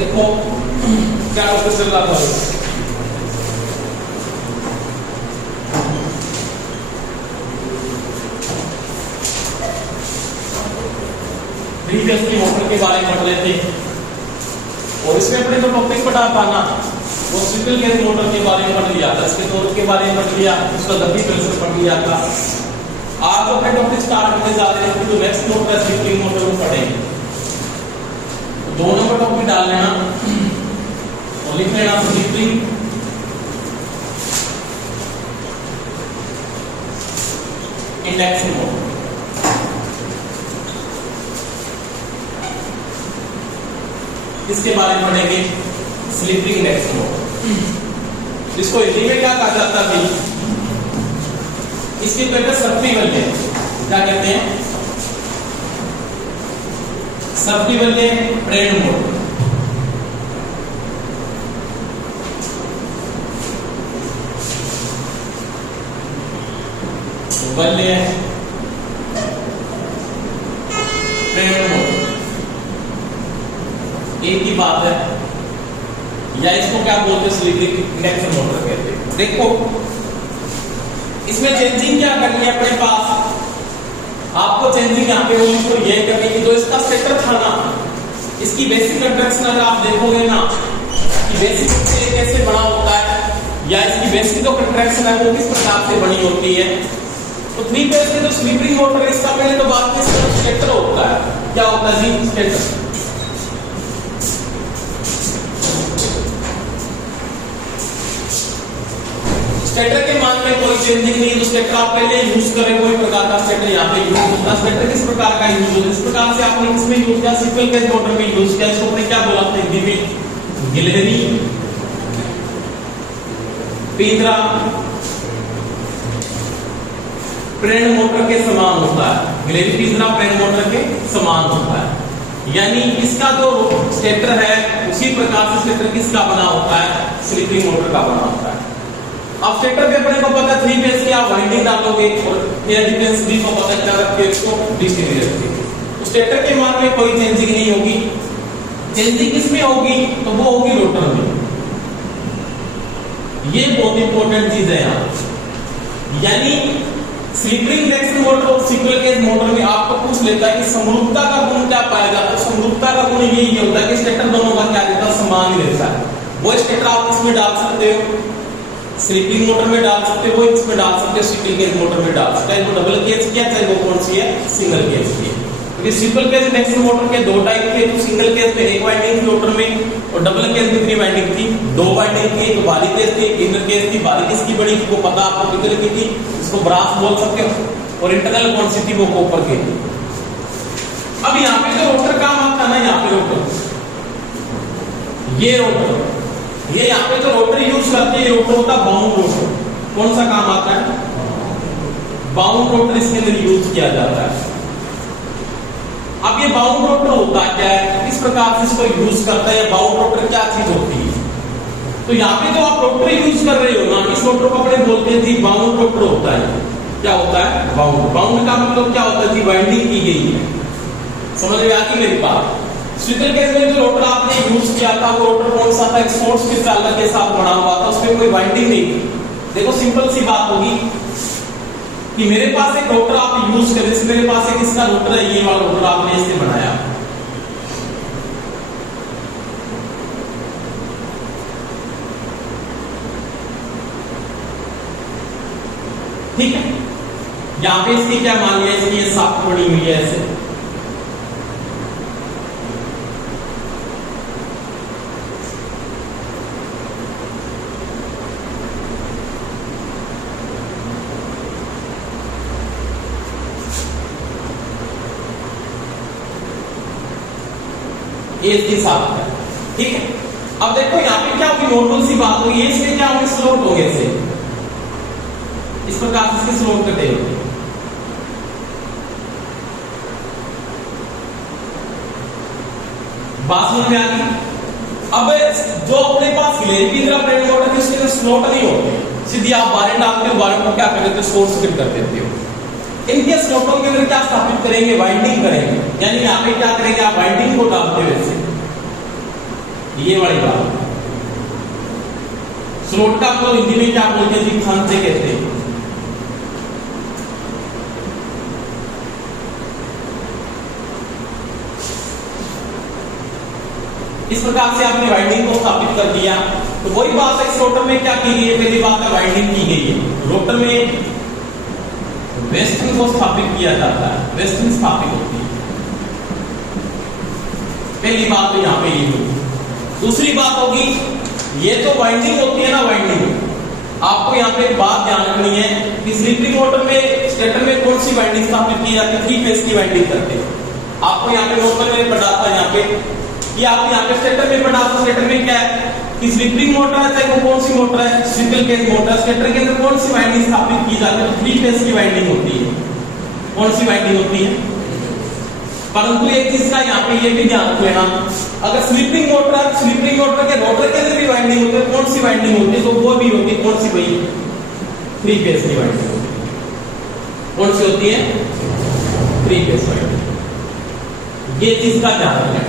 देखो क्या टॉपिक चल रहा था। प्रीवियसली मोटर के बारे में पढ़ रहे थे और इसमें अपने जो टॉपिक पढ़ा था ना वो सिंगल गेज मोटर के बारे में पढ़ लिया था, इसके तौर के बारे में पढ़ लिया, उसका गति प्रेशर पढ़ लिया था। आज अपने टॉपिक स्टार्ट करने जा रहे हैं तो नेक्स्ट मोटर है स्लिपिंग मोटर को पढ़ेंगे। तो 2 नंबर टॉपिक डाल लेना और लिख लेना स्लिपिंग इंडक्शन मोटर। इसके बारे में पढ़ेंगे स्लिपिंग इंडक्शन मोटर। इसको हिंदी में क्या कहा जाता है? इसके कहते हैं सर्पी बल्ले। क्या कहते हैं? सर्पी बल्ले प्रेरण मोटर। बल्ले प्रेरण मोटर एक ही बात है, या इसको क्या बोलते हैं? स्लिपिंग इंडक्शन मोटर कहते हैं। देखो इसमें चेंजिंग क्या करनी है अपने पास, आपको चेंजिंग यहाँ पे होगी तो ये करनी है जो इसका स्टेटर था ना, इसकी बेसिक कंस्ट्रक्शन अगर आप देखोगे ना कि बेसिक कैसे बना होता है या इसकी बेसिक जो कंस्ट्रक्शन है वो किस प्रकार से बनी होती है। तो 3 फेज में जो स्लिपिंग मोटर है इसका पहले तो बात की स्टेटर होता है। क्या होता है जी? स्टेटर। स्टेटर के मान में कोई चेंजिंग नहीं है, तो स्टेटर आप पहले यूज करें, कोई प्रकार का स्टेटर यहाँ पे यूज होता है। स्टेटर किस प्रकार का यूज होता है? इस प्रकार से आपने किसमें यूज किया? सिंगल फेज मोटर में यूज किया। इसको अपने क्या बोला था हिंदी में? गिलहरी पिंजरा प्रेरण मोटर के समान होता है। गिलहरी पिंजरा प्रेरण मोटर के समान होता है, यानी इसका जो स्टेटर है उसी प्रकार से स्टेटर किसका बना होता है? स्लिपिंग मोटर का बना होता है। अब स्टेटर पे अपने को पता 3 फेज की आप वाइंडिंग डालोगे और एयर डिफेंस भी को पता क्या रखते हैं, उसको डीसी में रखते हैं। तो स्टेटर के मान में कोई चेंजिंग नहीं होगी। चेंजिंग किसमें होगी? तो वो होगी रोटर में। ये बहुत इंपॉर्टेंट चीज है यहाँ, यानी स्लिपिंग इंडक्शन मोटर और सिंगल केज मोटर में आपको पूछ लेता है कि समरूपता का गुण क्या पाया जाता है। समरूपता का गुण यही होता है कि स्टेटर दोनों का क्या रहता है? समान ही रहता है। वो स्टेटर आप इसमें डाल सकते हो, स्लिपिंग मोटर में डाल सकते हो, इसमें डाल सकते हो, सिंगल केज मोटर में डाल सकते हो। डबल केज की है चाहे वो कौन सी है? सिंगल केज की है। क्योंकि सिंगल केज इंडक्शन मोटर के 2 टाइप थे, तो सिंगल केज में 1 वाइंडिंग थी रोटर में और डबल केज में 3 वाइंडिंग थी। 2 वाइंडिंग थी, एक बारी केज थी, एक इंटर केज थी। बारी किसकी बड़ी थी वो पता आपको कितने की थी? इसको ब्रास बोल सकते हो। और इंटरनल कौन सी थी? वो कॉपर की थी। अब यहाँ पे जो रोटर काम आता है ना, यहाँ पे रोटर, ये रोटर, ये यहाँ पे जो रोटर यूज करते हैं रोटर होता है बाउंड रोटर। कौन सा काम आता है? बाउंड रोटर इसके अंदर यूज किया जाता है। अब ये बाउंड रोटर होता है क्या है, किस प्रकार से इसको यूज करता है? बाउंड रोटर क्या चीज होती है? तो यहाँ पे जो आप रोटर यूज कर रहे हो ना, इस रोटर को अपने बोलते हैं जी बाउंड रोटर होता है। क्या होता है? बाउंड। बाउंड का मतलब क्या होता है जी? बाइंडिंग की गई है। समझ में आती मेरी बात? सिंगल केज में जो रोटर आपने यूज किया था वो रोटर कौन सा था? एक सोर्स के चालक के साथ बना हुआ था, उसमें कोई वाइंडिंग नहीं थी। देखो सिंपल सी बात होगी कि मेरे पास एक रोटर आप यूज करें, मेरे पास एक इसका रोटर है, ये वाला रोटर आपने इससे बनाया, ठीक है। यहाँ पे इसकी क्या मान लिया? इसकी ये साफ बनी हुई है ऐसे, इसके साथ है, ठीक है। अब देखो यहाँ पे क्या होगी? नॉर्मल सी बात होगी, इसमें क्या होंगे? स्लोट होंगे ऐसे, इस प्रकार से इसके स्लोट कटे होंगे। बात समझ में आ गई? अब जो अपने पास गिलहरी पिंजरा प्रेरण मोटर है उसके अंदर स्लोट नहीं होते, सीधी आप बारें डालते हो, बारें को क्या कर देते हो? सोर्स फिट कर देते हो। इनके स्लोटों के अंदर क्या स्थापित करेंगे? वाइंडिंग करेंगे। यानी यहाँ पे क्या करेंगे? आप वाइंडिंग को डालते हो ऐसे, ये वाली बात। स्लॉट का तो हिंदी में क्या बोलते हैं जी, खांचे कहते हैं। इस प्रकार से आपने वाइंडिंग को स्थापित कर दिया। तो वही बात है, इस रोटर में क्या की गई है, पहली बात है वाइंडिंग की गई है। रोटर में वेस्टिंग को स्थापित किया जाता है, वेस्टिंग स्थापित होती है। पहली बात तो यहाँ पे ये होगी। दूसरी बात होगी, ये जो वाइंडिंग होती है ना, वाइंडिंग आपको यहाँ पे एक बात ध्यान रखनी है कि स्लिप मोटर में स्टेटर में कौन सी वाइंडिंग स्थापित की जाती है, 3 फेज की वाइंडिंग करते हैं। आपको यहाँ पे नोट में पढ़ा था यहाँ पे कि आप यहाँ पे स्टेटर में पढ़ा था, स्टेटर में क्या है कि स्लिप मोटर है, चाहे वो कौन सी मोटर है, सिंगल फेज मोटर, स्टेटर के अंदर कौन सी वाइंडिंग स्थापित की जाती है, तो 3 फेज की वाइंडिंग होती है। कौन सी वाइंडिंग होती है? परंतु एक चीज का यहाँ पे ये भी ध्यान रख लेना, अगर स्लिपिंग मोटर है, स्लिपिंग मोटर के रोटर के अंदर भी वाइंडिंग होती है, कौन सी वाइंडिंग होती है, तो वो भी होती है कौन सी भाई, 3 फेज की वाइंडिंग होती है। कौन सी होती है? 3 फेज वाइंडिंग। ये चीज का ध्यान रखना।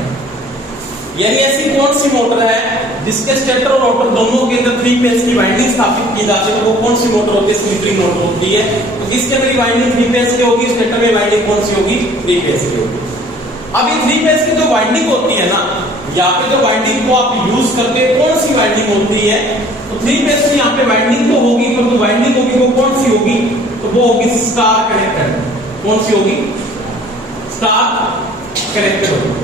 यानी ऐसी कौन सी मोटर है जिसके स्टेटर और रोटर दोनों के अंदर 3 फेज की वाइंडिंग स्थापित की जाती है, तो वो कौन सी मोटर होती है? स्लिपिंग मोटर होती है। तो इसके अंदर वाइंडिंग 3 फेज की होगी, स्टेटर में वाइंडिंग कौन सी होगी? 3 फेज की होगी। अब ये 3 फेज की जो वाइंडिंग होती है ना, यहाँ पे जो वाइंडिंग को आप यूज करते हैं, कौन सी वाइंडिंग होती है? तो 3 फेज की यहाँ पे वाइंडिंग तो होगी, पर जो वाइंडिंग होगी वो कौन सी होगी? तो वो होगी स्टार कनेक्टेड। कौन सी होगी? स्टार कनेक्टेड होगी।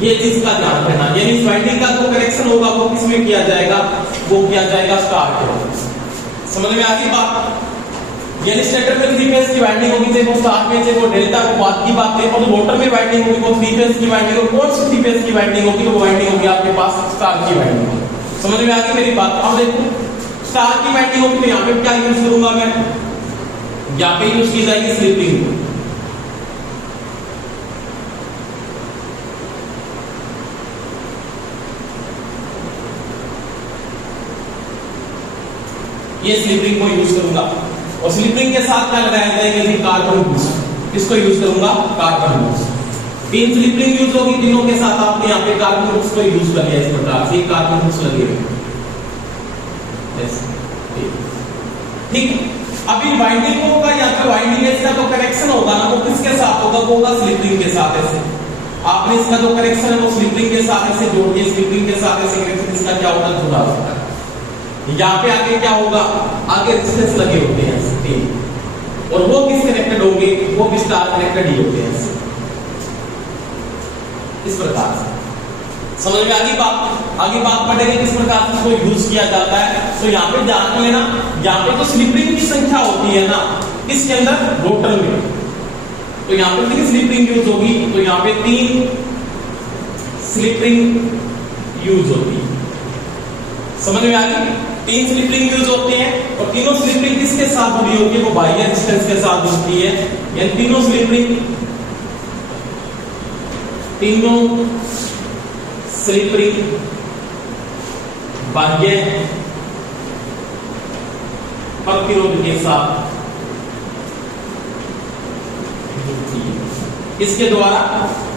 ये चीज का ध्यान रखना। यानी इस वाइंडिंग का जो कनेक्शन होगा वो किसमें किया जाएगा? वो किया जाएगा स्टार के। समझ में आ गई बात? यानी स्टेटर में 3 फेज की वाइंडिंग होगी, चाहे वो स्टार में, चाहे वो डेल्टा, को बात की बात है। और रोटर में वाइंडिंग होगी वो 3 फेज की वाइंडिंग होगी। कौन सी 3 फेज की वाइंडिंग होगी? तो वो वाइंडिंग होगी आपके पास स्टार की वाइंडिंग। समझ में आ गई मेरी बात? अब देखो, स्टार की वाइंडिंग होगी तो यहाँ पे क्या यूज करूंगा मैं? यहाँ पे यूज की जाएगी स्लिपिंग। ये स्लिपिंग को यूज करूंगा। और स्लिपिंग के साथ क्या लगाया जाएगा? Carbon boost. किसको यूज करूंगा? Carbon boost. 3 स्लिपिंग यूज होगी, तीनों के साथ आपने यहाँ पे कार्बन बूस्ट को यूज कर लिया। इस प्रकार से कार्बन बूस्ट लगे हुए। ठीक। अभी वाइंडिंग होगा, या फिर वाइंडिंग इसका जो कनेक्शन होगा ना, वो किसके साथ होगा? वो होगा स्लिपिंग के साथ। ऐसे आपने इसका जो कनेक्शन है वो स्लिपिंग के साथ ऐसे जोड़ दिया। स्लिपिंग के साथ ऐसे कनेक्शन इसका क्या होगा? जुड़ा होता है। यहाँ पे आगे क्या होगा? आगे रेजिस्टेंस लगे होते हैं 3, और वो किस कनेक्टेड होंगे? वो भी स्टार कनेक्टेड ही होते हैं। इस प्रकार से समझ में आगे बात पढ़ेंगे किस प्रकार से इसको यूज किया जाता है। तो यहाँ पे ध्यान रख लेना, यहाँ पे तो स्लिपिंग की संख्या होती है ना, किसके अंदर? रोटर में। तो यहाँ पे कितनी स्लिपिंग यूज होगी? तो यहाँ पे 3 स्लिपिंग यूज होती है। समझ में आ गई? 3 स्लिपिंग यूज होते हैं, और तीनों स्लिपिंग किसके साथ जुड़ी होती है? वो बाह्य रेजिस्टेंस के साथ जुड़ती है। यानी तीनों स्लिपिंग बाह्य प्रतिरोध के साथ जुड़ती है। इसके द्वारा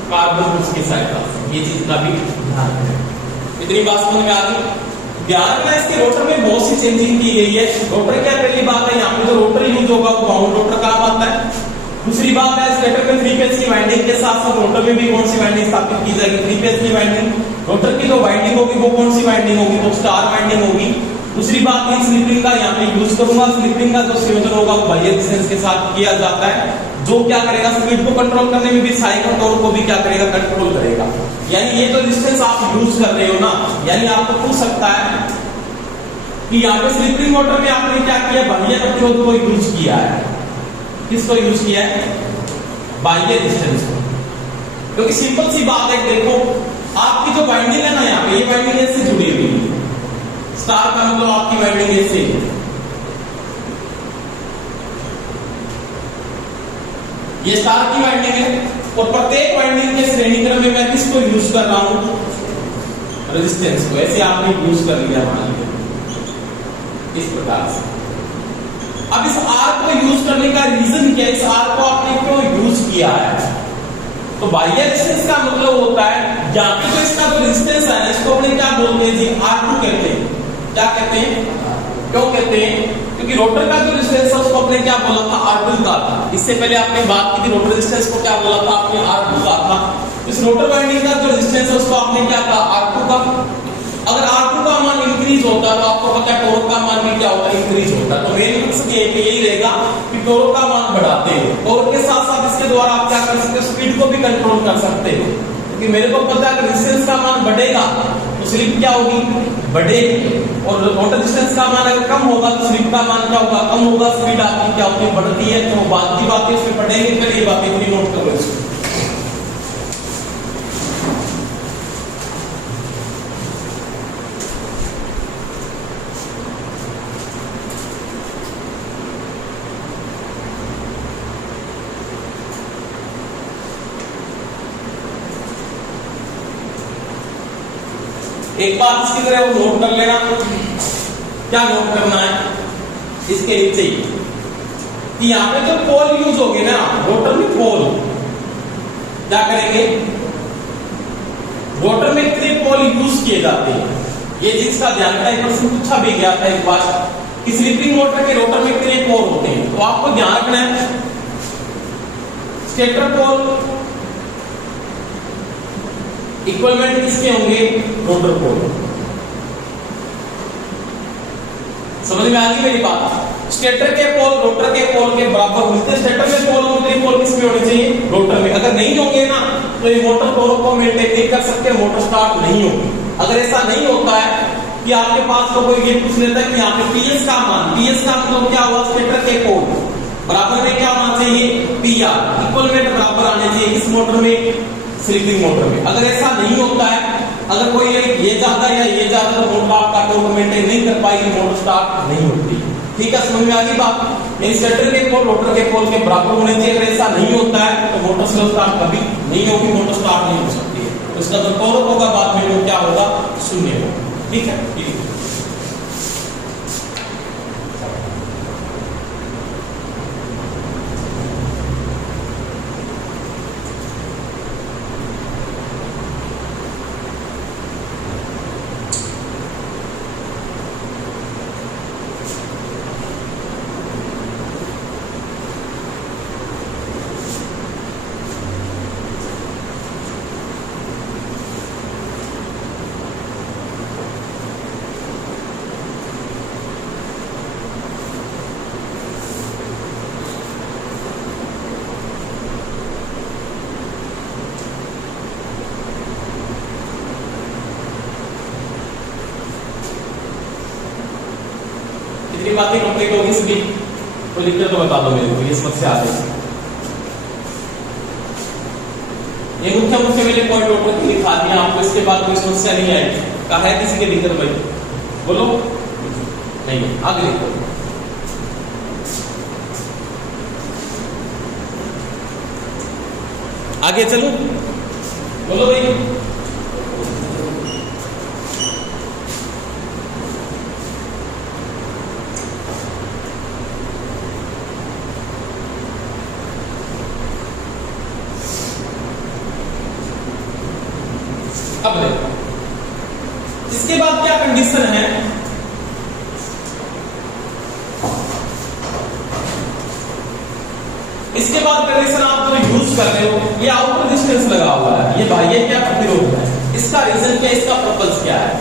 कार्बन बूस्ट की सहायता से। ये चीज का भी ध्यान रखें। इतनी बात समझ में आ गई? ध्यान रखना, इसके रोटर में बहुत सी चेंजिंग की गई है। रोटर क्या पहली बात है, यहाँ पे जो रोटर यूज होगा वो बाउंड रोटर काम आता है। दूसरी बात है, स्टेटर में 3 फेज की वाइंडिंग के साथ साथ रोटर में भी कौन सी वाइंडिंग स्थापित की जाएगी? 3 फेज की वाइंडिंग। रोटर की जो वाइंडिंग होगी वो कौन सी वाइंडिंग होगी? वो स्टार वाइंडिंग होगी। दूसरी बात, इन स्लिपिंग का यहाँ पे यूज करूंगा। स्लिपिंग का जो संयोजन होगा वो बाह्य रेजिस्टेंस के साथ किया जाता है, जो क्या करेगा? स्पीड को कंट्रोल करने में भी सहायक और टॉर्क को भी क्या करेगा? कंट्रोल करेगा। यानी ये जो रेजिस्टेंस आप यूज कर रहे हो ना, यानी आपको पूछ सकता है कि यहाँ पे स्लिपिंग मोटर में आपने क्या किया? बाह्य प्रतिरोध को यूज किया है। किसको यूज किया है? बाह्य रेजिस्टेंस को। क्योंकि सिंपल सी बात है, देखो आपकी जो वाइंडिंग है ना, यहाँ पे ये वाइंडिंग ऐसे जुड़ी हुई है। स्टार का मतलब आपकी वाइंडिंग ऐसे, ये स्टार की वाइंडिंग है, और प्रत्येक वाइंडिंग के श्रेणी क्रम में मैं किसको यूज कर रहा हूं? रेजिस्टेंस को। ऐसे आपने यूज कर लिया मान लीजिए इस प्रकार से। अब इस आर को यूज करने का रीजन क्या है? इस आर को आपने क्यों यूज किया है? तो बाह्य रेजिस्टेंस का मतलब होता है यहाँ पे तो इसका जो रेजिस्टेंस है ना, इसको अपने क्या बोलते हैं जी, R2 कहते हैं। क्या कहते हैं, क्यों कहते हैं, क्योंकि रोटर का जो रेजिस्टेंस है उसको अपने क्या बोला था, R2 का था। इससे पहले आपने बात की थी रोटर रेजिस्टेंस को क्या बोला था आपने, R2 का था। इस रोटर वाइंडिंग का जो रेजिस्टेंस है उसको आपने क्या कहा, R2 का। अगर R2 का मान इंक्रीज होता है तो आपको पता है टॉर्क का मान भी क्या होता है, इंक्रीज होता है। तो मेन मकसद यही रहेगा कि टॉर्क का मान बढ़ाते हो, टॉर्क के साथ साथ इसके द्वारा आप क्या कर सकते हो, स्पीड को भी कंट्रोल कर सकते हो। क्योंकि मेरे को पता है कि रेजिस्टेंस का मान बढ़ेगा तो स्लिप क्या होगी, बढ़ेगी, और रोटर रेजिस्टेंस का मान अगर कम होगा तो स्लिप का मान क्या होगा, कम होगा, स्पीड आपकी क्या होती है, बढ़ती है। तो बात की बातें इसमें पढ़ेंगे, फिर ये बातें इतनी नोट करो इसको। एक बात इसकी तरह वो नोट कर लेना, क्या नोट करना है इसके नीचे कि यहां पे जो पोल यूज होगे ना, रोटर में पोल क्या करेंगे, रोटर में कितने पोल यूज किए जाते हैं, ये चीज का ध्यान रखना। एक प्रश्न पूछा भी गया था एक बार कि स्लिपिंग मोटर के रोटर में कितने पोल होते हैं, तो आपको ध्यान रखना है स्टेटर पोल इक्वलमेंट किसके होंगे, रोटर पोल। समझ में आ गई मेरी बात। स्टेटर के पोल रोटर के पोल के बराबर होते हैं। स्टेटर में पोल होंगे, पोल किसमें होने चाहिए, रोटर में। अगर नहीं होंगे ना तो ये मोटर टॉर्क को मेंटेन नहीं कर सकते, मोटर स्टार्ट नहीं होगी। अगर ऐसा नहीं होता है कि आपके पास तो कोई ये पूछ लेता है कि यहाँ पे पीएस का मान, पीएस का मतलब क्या हुआ, स्टेटर के पोल बराबर में क्या होना चाहिए, पीआर, इक्वलमेंट बराबर आने चाहिए इस मोटर में, स्लिपिंग मोटर में। अगर ऐसा नहीं होता है, अगर कोई ये ज्यादा या ये ज्यादा, तो मोटर आपका टॉर्क मेंटेन नहीं कर पाएगी, मोटर स्टार्ट नहीं होती। ठीक है, समझ में आ गई बात। स्टेटर के पोल रोटर के पोल के बराबर होने चाहिए। अगर ऐसा नहीं होता है तो मोटर स्लो स्टार्ट कभी नहीं होगी, मोटर स्टार्ट नहीं हो सकती है। तो इसका जो टॉर्क होगा बाद में वो क्या होगा, शून्य होगा। ठीक है, ठीक है। कितनी बातें कंप्लीट होगी इसकी, तो लिखकर तो बता दो मेरे को, ये समस्या आ गई। ये मुख्य मैंने पॉइंट आउट करके लिखा दिया आपको, इसके बाद कोई समस्या नहीं आएगी। कहा है किसी के दिक्कत भाई, बोलो नहीं, आगे लिखो। आगे चलो, बोलो भाई। अब देखो इसके बाद क्या कंडीशन है, इसके बाद कंडीशन आप जो यूज कर रहे हो, ये आउटर रेजिस्टेंस लगा हुआ है, ये बाह्य क्या प्रतिरोध है, इसका रीजन क्या, इसका पर्पस क्या है।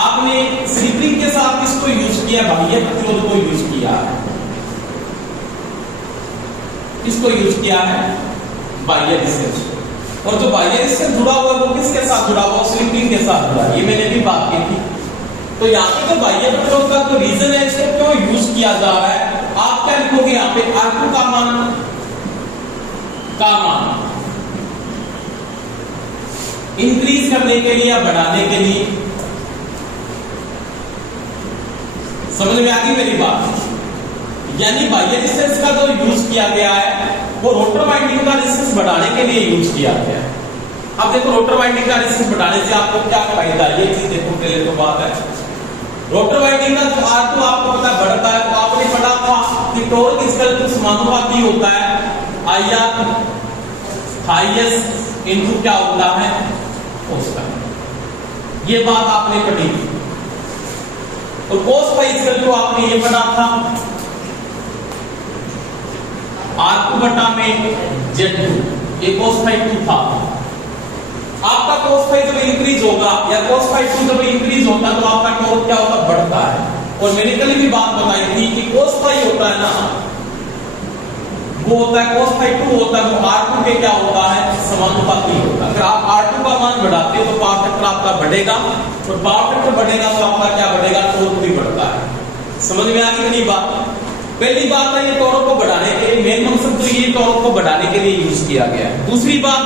आपने स्लिपिंग के साथ इसको यूज किया, बाह्य प्रतिरोध को यूज किया है, इसको यूज किया है बाह्य रेजिस्टेंस। और जो बाह्य रेजिस्टेंस जुड़ा हुआ है वो किसके साथ जुड़ा हुआ, स्लिपिंग के साथ जुड़ा है, ये मैंने भी बात की थी। तो यहाँ पे जो बाह्य प्रतिरोध का जो रीजन है, इसको क्यों यूज किया जा रहा है, आप क्या लिखोगे यहाँ पे, R2 का मान इंक्रीज करने के लिए या बढ़ाने के लिए। समझ में आ गई मेरी बात। यानी बाह्य रेजिस्टेंस का जो यूज किया गया है वो रोटर वाइंडिंग का रेजिस्टेंस बढ़ाने के लिए यूज किया गया है। अब देखो रोटर वाइंडिंग का रेजिस्टेंस बढ़ाने से आपको क्या फायदा है, ये चीज देखो पहले तो बात है। रोटर वाइंडिंग का जो R2 आपको पता बढ़ता है, तो आपने पढ़ा था कि टॉर्क इसका जो समानुपाती होता है IR हाईएस्ट इनटू क्या होता है cos फाई। ये बात आपने पढ़ी थी। और cos फाई इक्वल टू आपने ये पढ़ा था R2 बटा में Z2, ये cos फाई 2 था। आपका cos फाई जब इंक्रीज होगा या cos फाई 2 जब इंक्रीज होता है तो आपका टॉर्क क्या होता है, बढ़ता है। और मैंने कल भी बात बताई थी कि cos फाई होता है ना, वो होता है cos फाई 2 होता है, वो R2 के क्या होता है, समानुपाती होता है। अगर आप R2 का मान बढ़ाते हो तो पावर फैक्टर आपका बढ़ेगा, और पावर फैक्टर बढ़ेगा तो आपका क्या बढ़ेगा, टॉर्क भी बढ़ता है। समझ में आ गई नहीं बात? पहली बात है ये टॉर्क को बढ़ाने के लिए, मेन मकसद तो ये टॉर्क को बढ़ाने के लिए यूज किया गया है। दूसरी बात,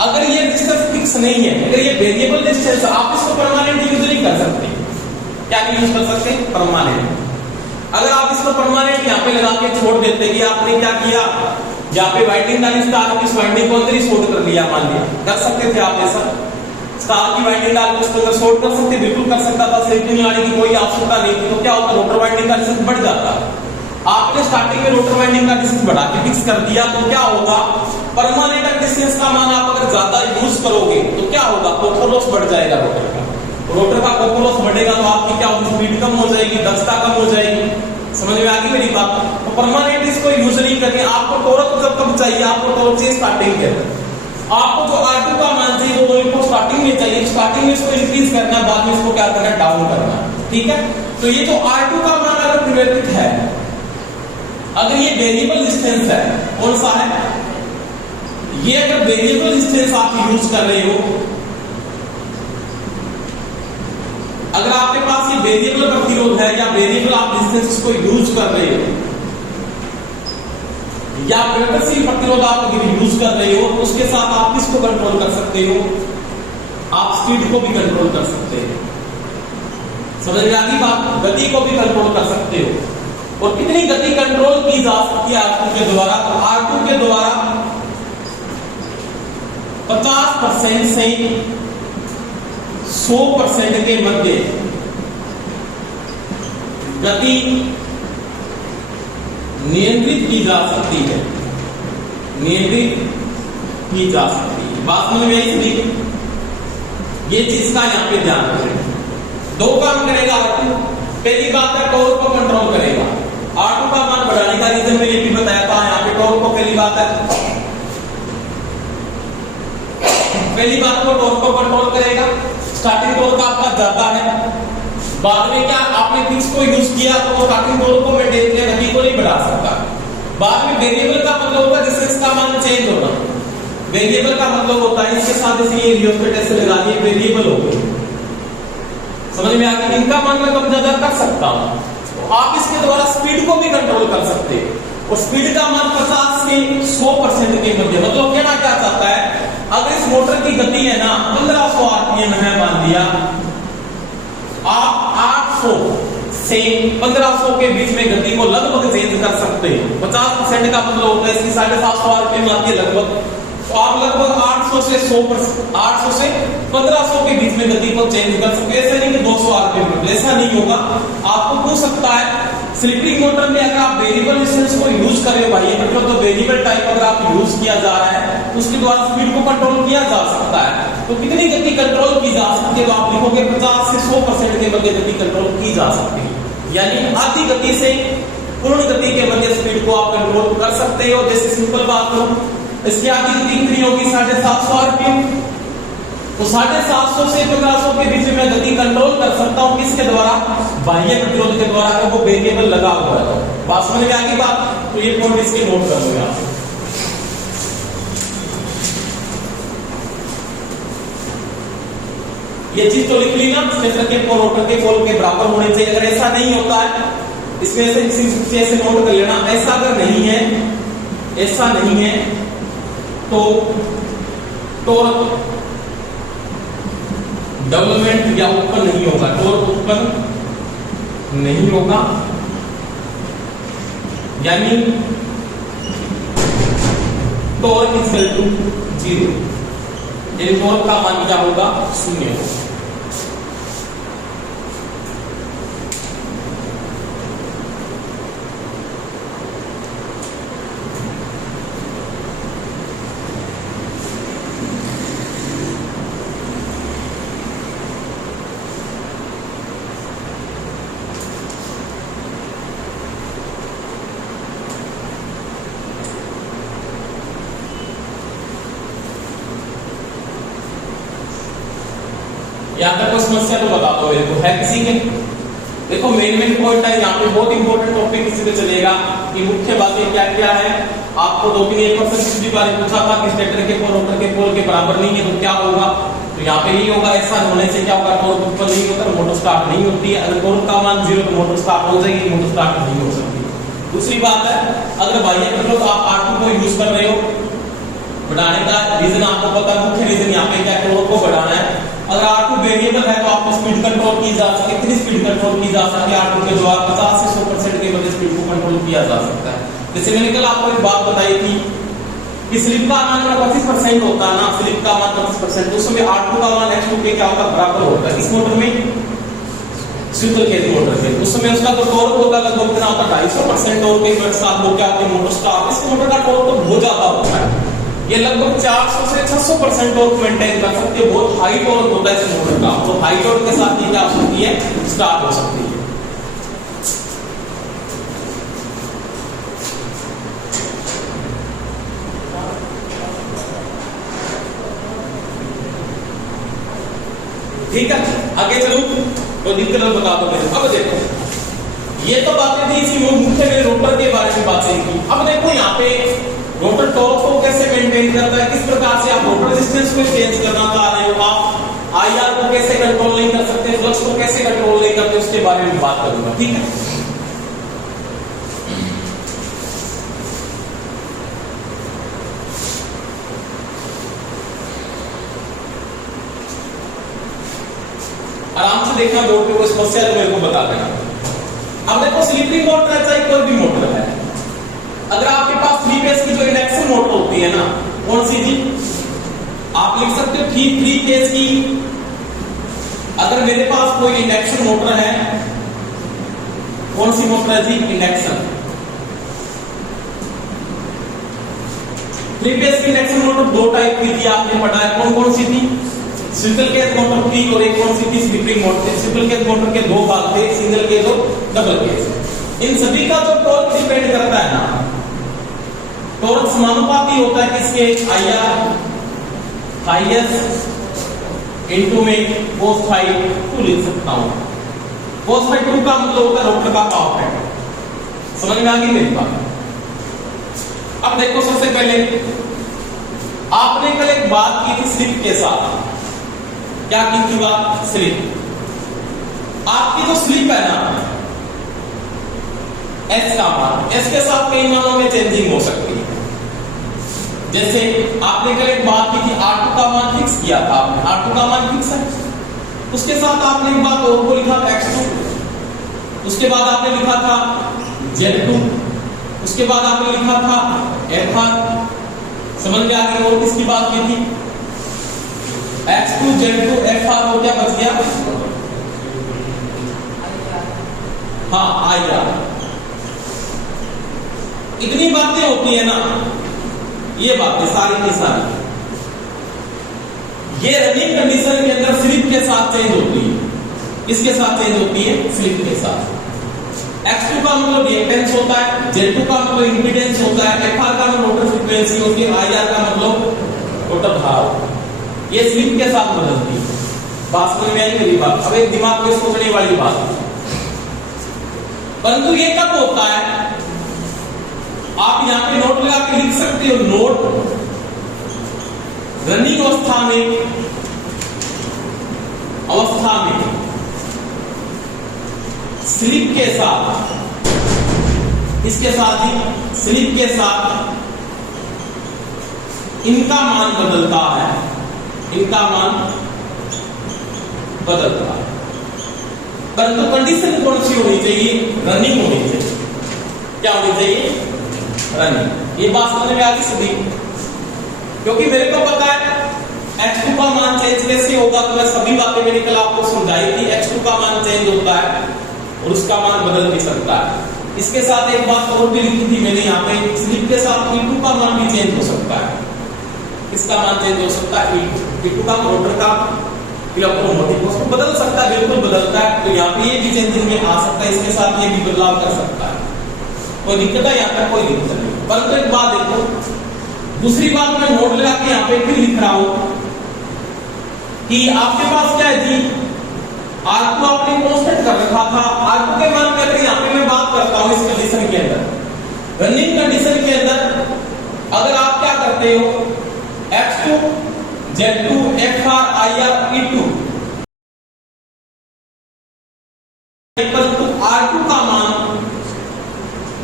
अगर ये डिस्टेंस फिक्स नहीं है, अगर ये वेरिएबल डिस्टेंस, आप इसको परमानेंट यूज नहीं कर सकते। क्या नहीं यूज कर सकते, परमानेंट। अगर आप इसको परमानेंट यहाँ पे लगा के छोड़ देते कि आपने क्या किया, यहाँ पे वाइंडिंग डाली स्टार की, इस वाइंडिंग को अंदर ही शॉर्ट कर लिया, मान लिया, कर सकते थे आप ऐसा? स्टार की वाइंडिंग डाल के उसको अगर शॉर्ट कर सकते, बिल्कुल कर सकता था, स्लिप नहीं आने की कोई आवश्यकता नहीं थी। तो क्या होता, रोटर वाइंडिंग का डिस्टेंस बढ़ जाता। आपने स्टार्टिंग में रोटर वाइंडिंग का डिस्टेंस बढ़ा के फिक्स कर दिया, तो क्या होगा, परमानेंट डिस्टेंस का मान आप अगर ज्यादा यूज करोगे तो क्या होगा, कॉपर लॉस बढ़ जाएगा रोटर का। रोटर का कॉपर लॉस बढ़ेगा तो आपकी क्या होगी, स्पीड कम हो जाएगी, दक्षता कम हो जाएगी। समझ में आ गई मेरी बात? तो परमानेंट इसको यूज नहीं करके, आपको टॉर्क जब कब चाहिए, आपको टॉर्क चाहिए स्टार्टिंग के, आपको जो R2 का मान चाहिए वो इनको स्टार्टिंग में चाहिए, स्टार्टिंग में इसको इंक्रीज करना, बाद में इसको क्या करना, डाउन करना। ठीक है, तो ये जो R2 का मान अगर परिवर्तित है, अगर ये वेरिएबल डिस्टेंस है, कौन सा है ये, अगर वेरिएबल डिस्टेंस आप यूज कर रहे हो, अगर आपके पास ये वेरिएबल प्रतिरोध है या वेरिएबल आप डिस्टेंस को यूज कर रहे हो, या परिवर्तनशील प्रतिरोध आप यूज कर रहे हो, तो उसके साथ आप किसको कंट्रोल कर सकते हो, आप स्पीड को भी कंट्रोल कर सकते हो। समझ में आ गई बात? गति को भी कंट्रोल कर सकते हो। और कितनी गति कंट्रोल की जा सकती है R2 के द्वारा, तो R2 के द्वारा 50% से 100% के मध्य गति नियंत्रित की जा सकती है, नियंत्रित की जा सकती है। बात समझ में आई? इसलिए ये चीज का यहां पे ध्यान रखें। दो काम करेगा R2। पहली बात है टॉर्क को कंट्रोल करेगा। R2 का मान बढ़ाने का रीजन मैंने भी बताया था, यहाँ पे टॉर्क को पहली बात को टॉर्क को कंट्रोल करेगा। स्टार्टिंग टॉर्क आपका ज्यादा है, बाद में क्या आपने फिक्स को यूज किया तो स्टार्टिंग टॉर्क को मेंटेन किया, गति को नहीं बढ़ा सकता। बाद में वेरिएबल का मतलब होता है डिस्टेंस का मान चेंज होना। वेरिएबल का मतलब होता है, इसके साथ इसलिए रियोस्टेट ऐसे लगा दिए, वेरिएबल हो गए। समझ में आ गया? इनका मान मैं कम ज्यादा कर सकता हूं, तो आप इसके द्वारा स्पीड को भी कंट्रोल कर सकते हैं। और स्पीड का मान 50 से 100% के मध्य, मतलब कहना क्या चाहता है, अगर इस मोटर की गति है ना 1500 आरपीएम है, मान लिया आप 800 से 1500 के बीच में गति को लगभग चेंज कर सकते हैं। 50% का मतलब होता है इसकी 750 आरपीएम आती है लगभग, तो आप लगभग 800 से 100%, 800 से 1500 के बीच में गति को चेंज कर सकते हैं। ऐसा नहीं कि 200 आरपीएम, ऐसा नहीं होगा। आपको पूछ सकता है स्लिपिंग मोटर में अगर आप वेरिएबल डिस्टेंस को यूज कर रहे हो, भाई मतलब तो वेरिएबल टाइप अगर आप यूज किया जा रहा है तो उसके द्वारा स्पीड को कंट्रोल किया जा सकता है। तो कितनी गति कंट्रोल की जा सकती है, तो आप लिखोगे 50 से 100% के मध्य गति कंट्रोल की जा सकती है। यानी आधी गति से पूर्ण गति के मध्य स्पीड को आप कंट्रोल कर सकते हो। जैसे सिंपल बात करूं, इसकी आधी गति कितनी होगी, 750 आरपीएम, तो 750 से 1500 के बीच में गति कंट्रोल कर सकता हूं, किसके द्वारा, बाह्य प्रतिरोध के द्वारा, अगर वो वेरिएबल लगा हुआ है। बात समझ में आ गई बात? तो ये पॉइंट इसके नोट कर लो आप। ये चीज तो लिख ली ना, क्षेत्र के पोल रोटर के पोल के बराबर होने चाहिए। अगर ऐसा नहीं होता है, इसमें से किसी से नोट कर लेना, ऐसा अगर नहीं है, ऐसा नहीं है तो टॉर्क डेवलपमेंट या उत्पन्न नहीं होगा, टॉर्क उत्पन्न नहीं होगा, यानी टॉर्क इक्वल टू 0, यानी टॉर्क का मान क्या होगा, 0 होगा। यहाँ तक कोई समस्या तो बता दो मेरे को, है किसी के? देखो मेन पॉइंट है यहाँ पे, बहुत इंपॉर्टेंट टॉपिक इसी पे चलेगा कि मुख्य बातें क्या क्या है। आपको 2-3 पिछली बार पूछा था कि स्टेटर के पोल रोटर के पोल के बराबर नहीं है तो क्या होगा, तो यहाँ पे यही होगा। ऐसा होने से क्या होगा, टॉर्क उत्पन्न नहीं होता, मोटर स्टार्ट नहीं होती है। अगर टॉर्क का मान 0 तो मोटर स्टार्ट हो जाएगी, मोटर स्टार्ट नहीं हो सकती। दूसरी बात है, अगर बाह्य कंट्रोल आप R2 को यूज कर रहे हो, बढ़ाने का रीजन आपको पता है, मुख्य रीजन यहाँ पे क्या, टॉर्क को बढ़ाना है। अगर R2 वेरिएबल है तो आपको स्पीड कंट्रोल की जा सकती है, कितनी स्पीड कंट्रोल की जा सकती है, R2 के द्वारा 50 से 100% के बजाय स्पीड को कंट्रोल किया जा सकता है। जैसे मैंने कल आपको एक बात बताई थी कि स्लिप का मान 25% होता है ना, स्लिप का मान 25%, तो उसमें R2 का मान X2 के क्या होता है, बराबर होता है। इस मोटर में सिंगल केज मोटर में उस समय उसका जो टॉर्क होता है लगभग कितना होता है, 250% टॉर्क के साथ वो क्या होती है, मोटर स्टार्ट। इस मोटर का टॉर्क तो बहुत ज्यादा होता है, ये लगभग 400 से 600% टॉर्क मेंटेन कर सकती है। बहुत हाई टॉर्क होता है इस मोटर का, तो हाई टॉर्क के साथ ये क्या हो सकती है, स्टार्ट हो सकती है। ठीक है, आगे चलो तो दिक्कत बता दो मेरे। अब देखो ये तो बातें थी इसी मुख्य में रोटर के बारे में बातें की। अब देखो यहाँ पे रोटर टॉर्क को कैसे मेंटेन करता है, किस प्रकार से आप रोटर रेजिस्टेंस को चेंज करना चाह रहे हो, आप आईआर को कैसे कंट्रोल नहीं कर सकते, फ्लक्स को कैसे कंट्रोल नहीं करते, उसके बारे में बात करूंगा। ठीक है, आराम से देखना बोर्ड पे, कोई समस्या है तो मेरे को बता देना। अब देखो स्लिपिंग मोटर है चाहे कोई भी मोटर है, अगर आपके पास 3 फेज की जो इंडक्शन मोटर होती है ना, कौन सी थी, आप लिख सकते हो 3 फेज की। अगर मेरे पास कोई इंडक्शन मोटर है, कौन सी मोटर है जी, इंडक्शन। 3 फेज की इंडक्शन मोटर 2 टाइप की थी, आपने पढ़ा है, कौन कौन सी थी, सिंगल केज मोटर थी और एक कौन सी थी, slip ring motor. Single cage motor के 2 भाग थे, सिंगल केज और डबल केज। इन सभी का जो टॉर्क डिपेंड करता है ना, टॉर्क समानुपाती होता है किसके, आईआर हाईएस्ट इनटू में cos phi 2 लिख सकता हूं। cos phi 2 का मतलब होता है रोटर का पावर फैक्टर। समझ में आ गई मेरी बात? अब देखो सबसे पहले आपने कल एक बात की थी स्लिप के साथ, क्या की थी बात, स्लिप। आपकी जो स्लिप है ना, एस का मान, एस के साथ कई मानों में चेंजिंग हो सकती है। जैसे आपने कल एक बात की थी, R2 का मान फिक्स किया था आपने, R2 का मान फिक्स है, उसके साथ आपने एक बात और को लिखा था X2, उसके बाद आपने लिखा था Z2, उसके बाद आपने लिखा था FR। समझ में आ गई? और किसकी बात की थी, X2 Z2 FR, और क्या बच गया, हाँ IR। इतनी बातें होती है ना, ये बातें सारी की सारी, ये रनिंग कंडीशन के अंदर स्लिप के साथ चेंज होती है। किसके साथ चेंज होती है, स्लिप के साथ। X2 का मतलब रिएक्टेंस होता है, Z2 का मतलब इंपीडेंस होता है, FR का मतलब रोटर फ्रीक्वेंसी होती है, IR का मतलब रोटर भार। ये स्लिप के साथ बदलती है। बात समझ में आई मेरी बात? अब एक दिमाग में सोचने वाली बात, परंतु ये कब होता है, आप यहां पे नोट लगा के लिख सकते हो, नोट रनिंग अवस्था में स्लिप के साथ, इसके साथ ही स्लिप के साथ इनका मान बदलता है, इनका मान बदलता है। परंतु कंडीशन कौन सी होनी चाहिए, रनिंग होनी चाहिए। क्या होनी चाहिए, रनिंग। ये बात समझ में आ गई सभी? क्योंकि मेरे को पता है X2 का मान चेंज कैसे होगा, तो मैं सभी बातें मैंने कल आपको समझाई थी। X2 का मान चेंज होता है और उसका मान बदल भी सकता है। इसके साथ एक बात और भी लिखी थी मैंने यहाँ पे, स्लिप के साथ E2 का मान भी चेंज हो सकता है। इसका मान चेंज हो सकता है, E2 का रोटर का इलेक्ट्रोमोटिव उसको बदल सकता है, बिल्कुल बदलता है। तो यहाँ पे ये भी चेंजिंग में आ सकता है, इसके साथ ये भी बदलाव कर सकता है। कोई दिक्कत है यहाँ पर, कोई दिक्कत नहीं। परंतु एक बात देखो, दूसरी बात मैं नोट लगा के यहाँ पे फिर लिख रहा हूं, कि आपके पास क्या है जी, R2 आपने कांस्टेंट कर रखा था। R2 के मान क्या करें, यहाँ पे मैं बात करता हूं इस कंडीशन के अंदर, रनिंग कंडीशन के अंदर अगर आप क्या करते हो, X2 Z2 FR IR E2 परंतु R2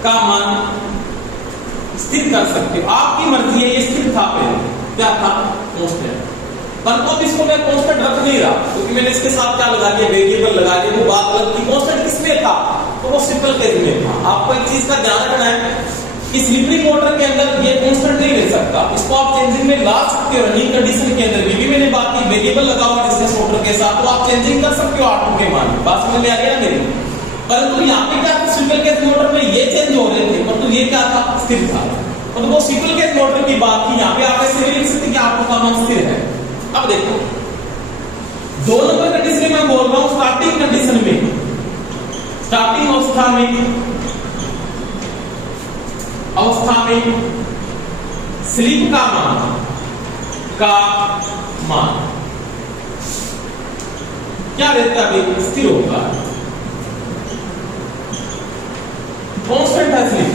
का मान स्थिर कर सकते हो, आपकी मर्जी है। ये स्थिर था पहले, क्या था, कांस्टेंट, परंतु अब इसको मैं कांस्टेंट रख नहीं रहा क्योंकि मैंने इसके साथ क्या लगा दिया, वेरिएबल लगा दिया। वो बात अलग थी, कांस्टेंट किसमें था, तो वो सिंपल केस में था। आपको एक चीज का ध्यान रखना है कि स्लिपरी मोटर के अंदर ये कांस्टेंट नहीं रह सकता, इसको आप चेंजिंग में ला सकते हो। रनिंग कंडीशन के अंदर भी मैंने बात की, वेरिएबल लगा हुआ डिस्टेंस मोटर के साथ, तो आप चेंजिंग कर सकते हो R2 के मान में। बात समझ में आ गया मेरी। परंतु यहाँ पे क्या था, सिंपल केस मोटर में ये चेंज हो रहे थे, परंतु ये क्या था, स्थिर था। तो वो सिंपल केस मोटर की बात थी। यहाँ पे आप ऐसे लिख सकते कि R2 का मान स्थिर है। अब देखो, 2 नंबर कंडीशन में बोल रहा हूं, स्टार्टिंग कंडीशन में, स्टार्टिंग अवस्था में स्लिप का मान क्या रहता है, स्थिर होगा, कांस्टेंट है स्लिप।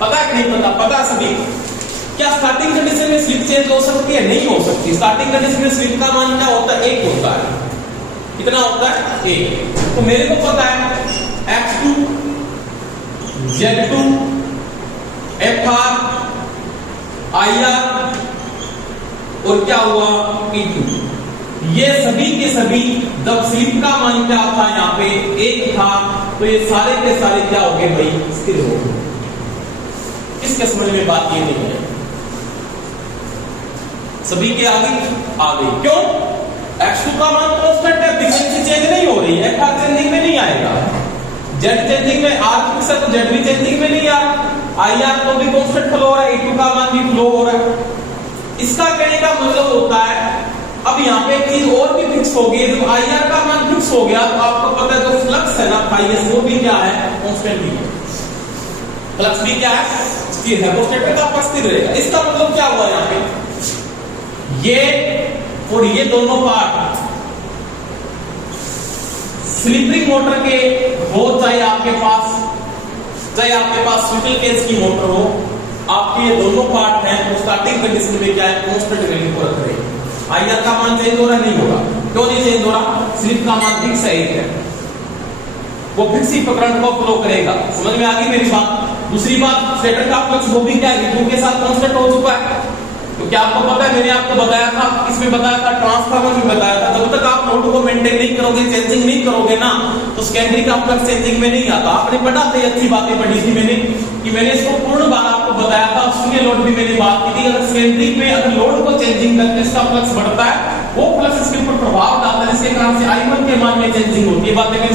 पता है कि नहीं पता, पता सभी। क्या स्टार्टिंग कंडीशन में स्लिप चेंज हो सकती है, नहीं हो सकती। स्टार्टिंग कंडीशन में स्लिप का मान क्या होता है, 1 होता है। कितना होता है, 1। तो मेरे को पता है X2 Z2 FR IR और क्या हुआ, E2, ये सभी के सभी जब स्लिप का मान क्या था, यहाँ पे 1 था, तो ये सारे के सारे क्या हो गए भाई, स्थिर हो गए। इसके समझ में बात ये नहीं है, सभी के आगे आ गई। क्यों, X2 का मान कांस्टेंट है, फ्रीक्वेंसी चेंज नहीं हो रही है, FR चेंजिंग में नहीं आएगा, Z चेंजिंग में, R फिक्स है तो Z भी चेंजिंग में नहीं आ रहा, IR तो भी कांस्टेंट फ्लो हो रहा है, E2 का मान भी फ्लो हो रहा है। इसका कहने का मतलब होता है, अब यहाँ पे एक चीज और भी फिक्स हो गई, जब IR का मान फिक्स हो गया तो आपको पता है जो फ्लक्स है ना फाइएस, वो भी क्या है, कांस्टेंट ही है। फ्लक्स भी क्या है, स्थिर है, वो स्टेटर का आपका स्थिर रहेगा। इसका मतलब क्या हुआ, यहाँ पे ये और ये दोनों पार्ट स्लिपरिंग मोटर के हो, चाहे आपके पास स्विटल केस की मोटर हो, आपके ये दोनों पार्ट हैं, तो स्टार्टिंग कंडीशन में क्या है, कांस्टेंट वैल्यू को रख रहे हैं। IR का मान चेंज हो रहा नहीं होगा, क्यों नहीं चेंज हो रहा, स्लिप का मान फिक्स है, 1 है, वो फिक्स ही प्रकरण को फ्लो करेगा। समझ में आ गई मेरी बात। दूसरी बात, स्टेटर का फ्लक्स वो भी क्या है, E2 के साथ कांस्टेंट हो चुका है। तो क्या आपको पता है, मैंने आपको बताया था, इसमें बताया था, ट्रांसफार्मर में बताया था, जब तक आप लोड को मेंटेन नहीं करोगे, चेंजिंग नहीं करोगे ना, तो सेकेंडरी का फ्लक्स चेंजिंग में नहीं आता। आपने पढ़ा था, अच्छी बातें पढ़ी थी मैंने, कि मैंने इसको पूर्ण बार आपको बताया था। शून्य लोड भी मैंने बात की थी, अगर सेकेंडरी में अगर लोड को चेंजिंग करके इसका फ्लक्स बढ़ता है, वो फ्लक्स इसके ऊपर प्रभाव डालता है, जिसके कारण से I1 के मान में चेंजिंग होती है। बातें मैंने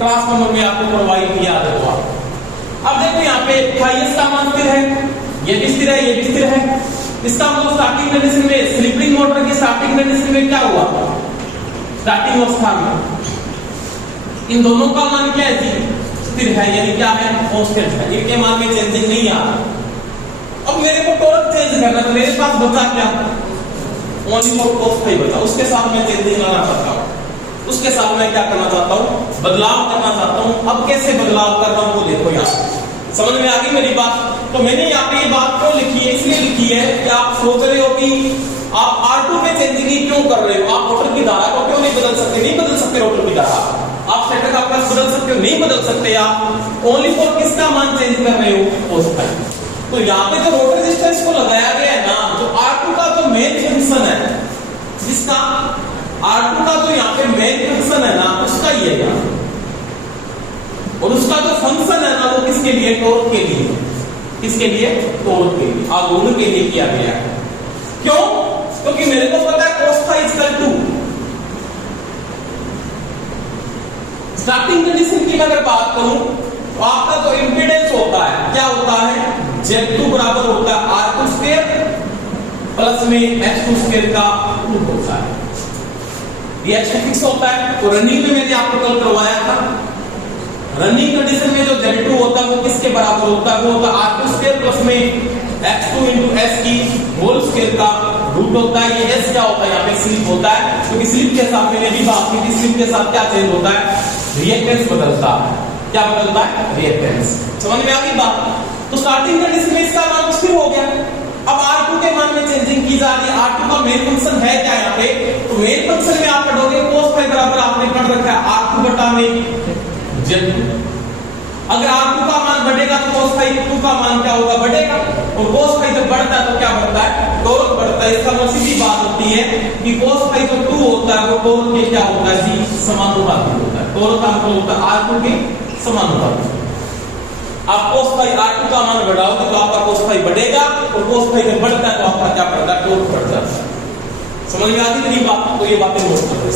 ट्रांसफार्मर में आपको प्रोवाइड किया था। अब देखो यहाँ पे फाइएस का मान स्थिर है, ये भी स्थिर है, ये भी स्थिर है। इसका मतलब स्टार्टिंग कंडीशन में स्लिपरिंग मोटर की स्टार्टिंग कंडीशन में क्या हुआ, स्टार्टिंग अवस्था में इन दोनों का मान क्या है जी, स्थिर है, यानी क्या है, कांस्टेंट है, इनके मान में चेंजिंग नहीं आ रहा। अब मेरे को टॉर्क चेंज करना, तो मेरे पास बचा क्या, ओनली फॉर cos फाई बचा, उसके साथ मैं चेंजिंग लाना चाहता हूं, उसके साथ मैं क्या करना चाहता हूं, बदलाव करना चाहता हूं। अब कैसे बदलाव कर रहा हूं, वो देखो यहाँ समझ में आ गई मेरी बात। तो मैंने यहाँ पे ये बात क्यों लिखी है, इसलिए लिखी है कि आप सोच रहे हो कि आप R2 में चेंजिंग क्यों कर रहे हो, आप रोटर की धारा को क्यों नहीं बदल सकते, नहीं बदल सकते रोटर की धारा, आप स्टेटर का फ्लक्स बदल सकते हो, नहीं बदल सकते, आप ओनली फॉर किसका मान चेंज कर रहे हो, cos फाई। तो यहाँ पे जो रोटर रेजिस्टेंस को लगाया गया है ना, जो R2 का जो मेन फंक्शन है, जिसका R2 का जो यहाँ पे मेन फंक्शन है ना, उसका ही है यहाँ, और उसका जो फंक्शन है ना, वो किसके लिए, टॉर्क के लिए, किसके लिए, टॉर्क के लिए, आघूर्ण के लिए किया गया है। क्यों, क्योंकि मेरे को पता है cos phi equal to, starting condition की अगर बात करूं तो आपका जो इंपीडेंस होता है, क्या होता है, Z2 बराबर होता है R2 स्क्वायर प्लस में H2 स्क्वायर का क्यूब होता है, ये H2 फिक्स होता है। तो रनिंग में मैंने आपको कल करवाया था, रनिंग कंडीशन में जो Z2 होता है वो किसके बराबर होता है, वो होता है R2 स्क्वायर प्लस में X2 into S की होल स्क्वायर का रूट होता है, ये एस क्या होता है, यहाँ पे स्लिप होता है, क्योंकि स्लिप के साथ मैंने भी बात की थी, स्लिप के साथ क्या चेंज होता है, रिएक्टेंस बदलता है। क्या बदलता है, रिएक्टेंस। समझ में आ गई बात। तो स्टार्टिंग कंडीशन में इसका मान स्थिर हो गया। अब R2 के मान में चेंजिंग की जा रही है। R2 का मेन फंक्शन है क्या यहाँ पे, तो मेन फंक्शन में आप पढ़ोगे cos फाई बराबर आपने पढ़ रखा है R2 बटा में Z2। अगर R2 का मान बढ़ेगा तो cos फाई 2 का मान क्या होगा, बढ़ेगा, और cos फाई जब बढ़ता है तो क्या बढ़ता है, टॉर्क बढ़ता है। इसका मतलब सीधी बात होती है कि cos फाई जो 2 होता है वो टॉर्क के क्या होता है जी, समानुपाती होता है। टॉर्क का मतलब होता है R2 के समानुपाती। आप cos फाई R2 का मान बढ़ाओगे तो आपका cos फाई बढ़ेगा, और cos फाई जब बढ़ता है तो आपका क्या बढ़ता है, टॉर्क बढ़ जाता है। समझ में आती मेरी बात, तो ये बातें नोट कर लो।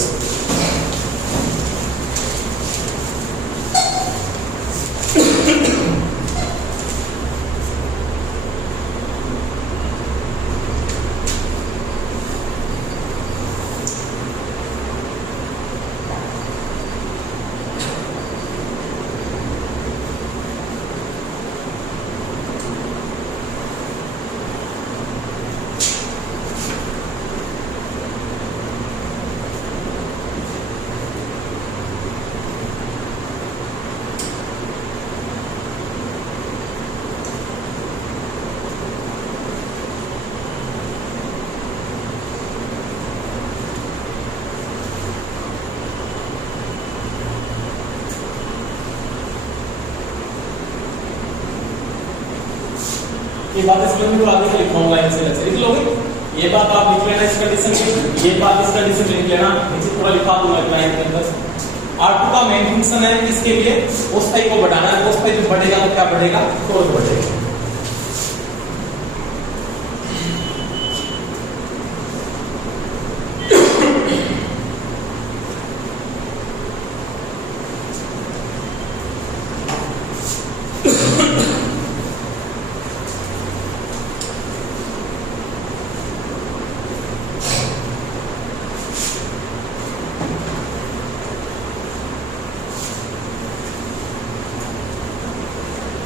ये बात समझ में, तो आगे से लिखूंगा लाइन से लिख लोगे। ये बात आप लिख लेना इस कंडीशन में, ये बात इस कंडीशन में लिख लेना, नीचे थोड़ा लिखा दूंगा लाइन के अंदर। R2 का मेन फंक्शन है इसके लिए cos फाई को बढ़ाना है। cos फाई जब बढ़ेगा तो क्या बढ़ेगा, टॉर्क बढ़ेगा।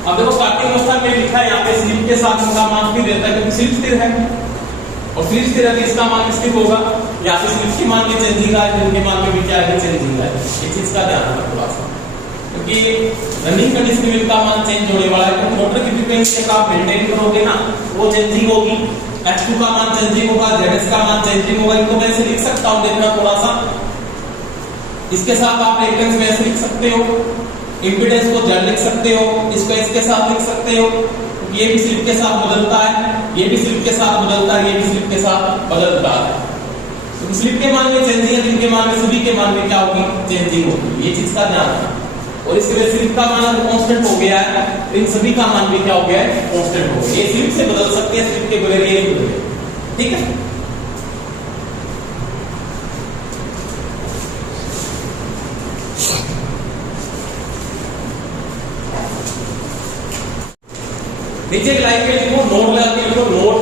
अब देखो स्टार्टिंग अवस्था में लिखा है यहाँ पे स्लिप के साथ इसका मान स्थिर रहता है, क्योंकि स्लिप स्थिर है, और स्लिप स्थिर है तो इसका मान स्थिर होगा। यहाँ पे स्लिप के मान में चेंजिंग आ है, इनके मान में भी क्या है, चेंजिंग है। ये चीज का ध्यान रखना थोड़ा सा, क्योंकि रनिंग कंडीशन में इनका मान चेंज होने वाला है। क्योंकि मोटर की फ्रीक्वेंसी का आप मेंटेन करोगे ना, वो चेंजिंग होगी। H2 का मान चेंजिंग होगा, ZS का मान चेंजिंग होगा। इनको मैं ऐसे लिख सकता हूँ, देखना थोड़ा सा। इसके साथ आप रिएक्टेंस में ऐसे लिख सकते हो, इंपीडेंस को Z लिख सकते हो, इसको इसके साथ लिख सकते हो। ये भी स्लिप के साथ बदलता है, ये भी स्लिप के साथ बदलता है, ये भी स्लिप के साथ बदलता है। तो स्लिप के मान में चेंजिंग है, इनके मान में, सभी के मान में क्या होगी, चेंजिंग होगी। ये चीज का ध्यान रखना। और इसके लिए स्लिप का मान कांस्टेंट हो गया है, इन सभी का मान भी क्या हो गया है, कांस्टेंट हो गया। ये स्लिप से बदल सकते हैं, स्लिप के बगैर ये नहीं बदलेगा। ठीक है। नीचे की लाइन में लिखो, नोट लगा के लिखो, नोट।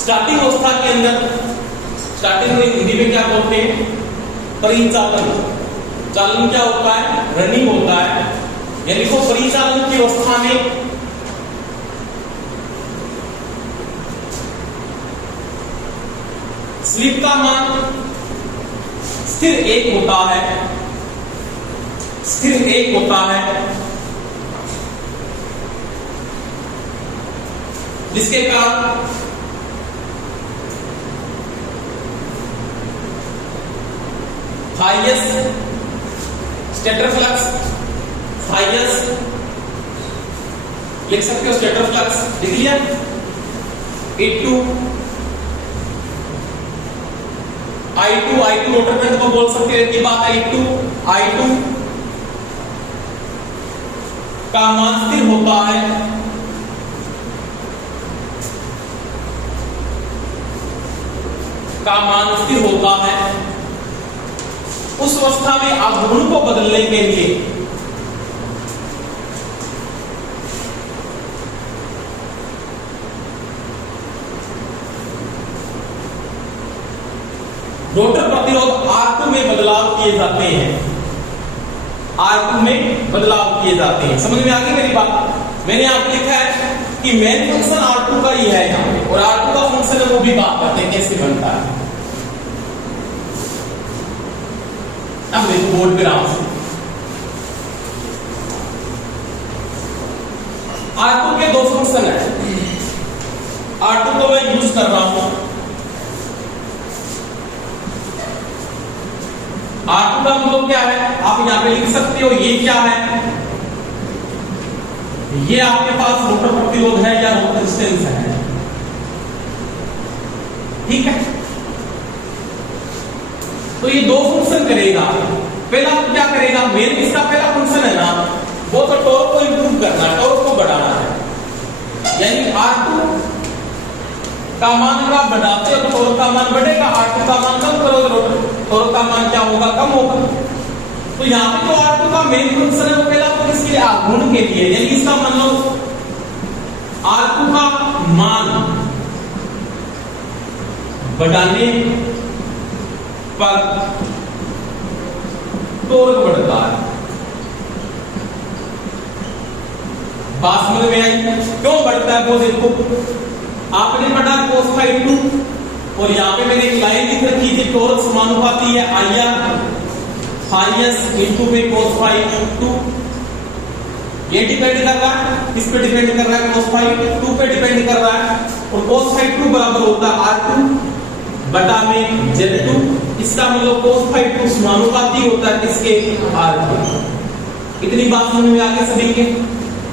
स्टार्टिंग अवस्था के अंदर, स्टार्टिंग में हिंदी में क्या बोलते हैं, परिचालन। चालन क्या होता है, रनिंग होता है। यानी लिखो परिचालन की अवस्था में स्लिप का मान स्थिर 1 होता है, स्थिर 1 होता है, जिसके कारण हाईएस्ट स्टेटर फ्लक्स, हाईएस्ट लिख सकते हो, स्टेटर फ्लक्स लिख लिया, I2 रोटर करंट को बोल सकते हैं, की बात I2 का मान स्थिर होता है, का मान स्थिर होता है। उस अवस्था में आघूर्ण को बदलने के लिए रोटर प्रतिरोध R2 में बदलाव किए जाते हैं, R2 में बदलाव किए जाते हैं। समझ में आ गई मेरी बात। मैंने यहाँ पे लिखा है कि मेन फंक्शन R2 का ही है यहाँ पे, और R2 का फंक्शन है वो भी बात करते हैं कैसे बनता है। अब देखो बोर्ड पे आराम से R2 के दो फंक्शन है। R2 को मैं यूज कर रहा हूं, R2 का मतलब क्या है आप यहां पे लिख सकते हो, ये क्या है, ये आपके पास रोटर प्रतिरोध है या रोटर रेजिस्टेंस है, ठीक है। तो ये दो फंक्शन करेगा। पहला क्या करेगा, मेन इसका पहला फंक्शन है ना वो तो टॉर्क को इंप्रूव करना है, टॉर्क को बढ़ाना है, यानी R2 का मान का बढ़ाते हो तो टॉर्क का मान बढ़ेगा, R2 का मान कम करोगे तो टॉर्क का मान क्या होगा, कम होगा। तो यहाँ पे तो R2 का मेन फंक्शन है वो पहला तो किसके लिए, आघूर्ण के लिए, यानी इसका मान लो R2 का मान बढ़ाने पर टॉर्क बढ़ता है। बात समझ में आई, क्यों बढ़ता है वो देखो, आपने पढ़ा cos phi 2 और यहाँ पे मैंने एक लाइन लिख रखी थी, टॉर्क समानुपाती है IR phi s into में cos phi 2। ये डिपेंड कर रहा है, किस पे डिपेंड कर रहा है, cos phi 2 पे डिपेंड कर रहा है, और cos phi 2 बराबर होता है R2 बटा में Z2। इसका मतलब cos phi 2 समानुपाती होता है किसके, R2। इतनी बात समझ में आ गई सभी के।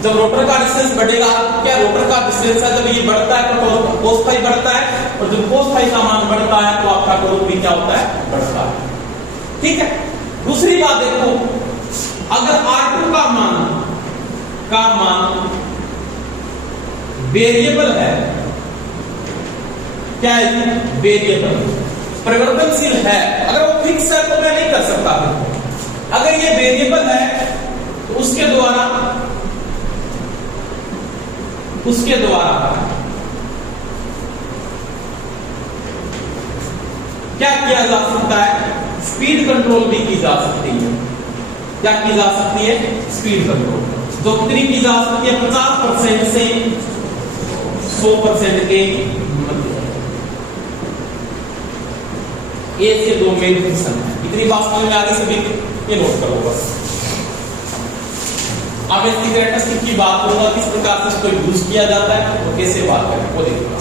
जब रोटर का डिस्टेंस बढ़ेगा, क्या रोटर का डिस्टेंस है, जब ये बढ़ता है तो cos phi बढ़ता है, और जब cos phi का मान बढ़ता है तो आपका टॉर्क भी क्या होता है, बढ़ता है, ठीक है। दूसरी बात देखो, अगर R2 का मान वेरिएबल है, क्या है, वेरिएबल परिवर्तनशील है, अगर वो फिक्स है तो मैं नहीं कर सकता। अगर ये वेरिएबल है तो उसके द्वारा क्या किया जा सकता है, स्पीड कंट्रोल भी की जा सकती है। क्या की जा सकती है, स्पीड कंट्रोल, जो कितनी की जा सकती है, 50% से 100% के मध्य। ये इसके दो मेन फंक्शन है। इतनी बात समझ में आ गई सभी, ये नोट करो बस। अब इसकी कैरेक्टरिस्टिक की बात करूंगा, किस प्रकार से इसको यूज किया जाता है और कैसे बात करें वो देखिए।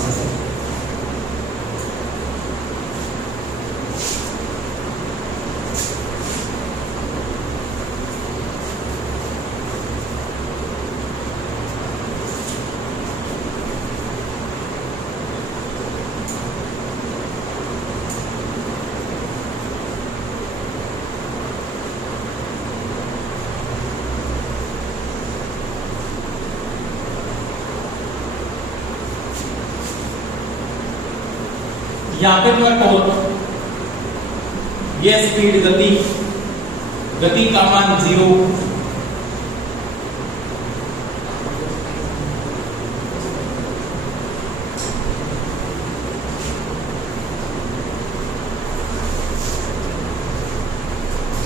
यहां पे जो है टॉर्क, ये स्पीड गति का मान 0,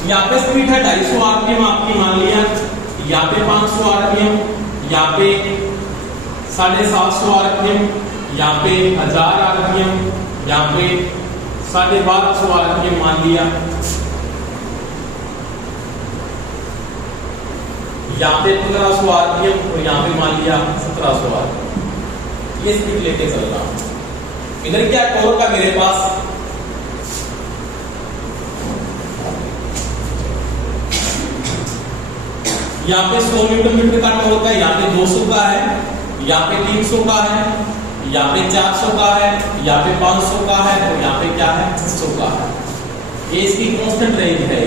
यहाँ पे स्पीड है 250 आरपीएम आपकी मान लिया, यहाँ पे 500 आरपीएम, यहाँ पे 750 आरपीएम, यहाँ पे 1000 आरपीएम, यहाँ पे 1250 आरपीएम मान लिया, यहाँ पे 1500 आरपीएम और यहाँ पे मान लिया 1700 आरपीएम। ये स्पीड लेके चल रहा हूं। इधर क्या टॉर्क का मेरे पास यहाँ पे 100 न्यूटन मीटर का टॉर्क है, यहाँ पे 200 का है, यहाँ पे 300 का है, यहाँ पे 400 का है, यहाँ पे 500 का है और यहाँ पे क्या है 600 का है। ये इसकी कांस्टेंट रेंज है।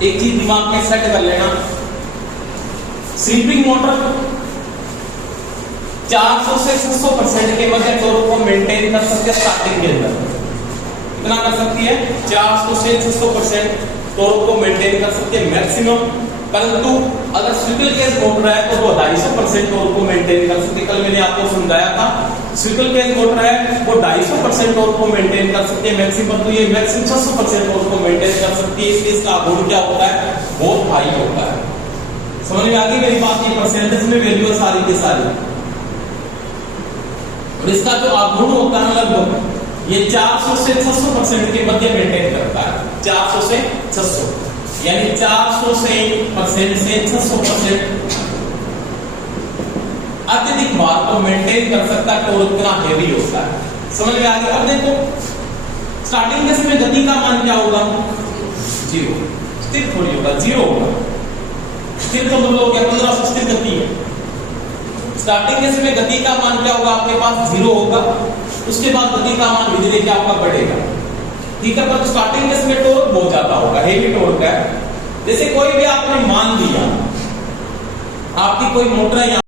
एक चीज दिमाग में सेट कर लेना, स्लीपिंग मोटर 400 से 600% के मध्य टॉर्क को मेंटेन कर सकते हैं स्टार्टिंग के अंदर। कितना कर सकती है, 400 से 600% टॉर्क को मेंटेन कर सकते हैं मैक्सिमम। परंतु अगर स्विकल केज मोटर है तो 250% टॉर्क को मेंटेन कर सकते। कल मैंने आपको समझाया था, स्विकल केज मोटर है वो 250% टॉर्क को मेंटेन कर सकती है मैक्सिमम, तो ये मैक्सिमम 600% टॉर्क को मेंटेन कर सकती है। इसलिए इसका गुण क्या होता है, बहुत हाई होता है। समझ में आ गई मेरी बात? ये परसेंटेज में वैल्यू है सारी की सारी। और इसका जो आघूर्ण होता है लगभग ये 400 से 600% के मध्य मेंटेन करता है। 400 से 600 यानी 400 से 600% अत्यधिक भार को मेंटेन कर सकता है। टॉर्क इतना हेवी होता है। समझ में आ गया? अब देखो स्टार्टिंग के समय गति का मान क्या होगा? 0। स्थिर थोड़ी होगा, 0 होगा। स्थिर तो मतलब हो गया 15 से स्थिर गति है। स्टार्टिंग के समय गति का मान क्या होगा? आपके पास 0 होगा। उसके बाद गति का मान धीरे धीरे क्या आपका बढ़ेगा। ठीक है, पर स्टार्टिंग के समय टॉर्क बहुत ज्यादा होगा, हेवी टॉर्क है। जैसे कोई भी आपने मान लिया आपकी कोई मोटर है,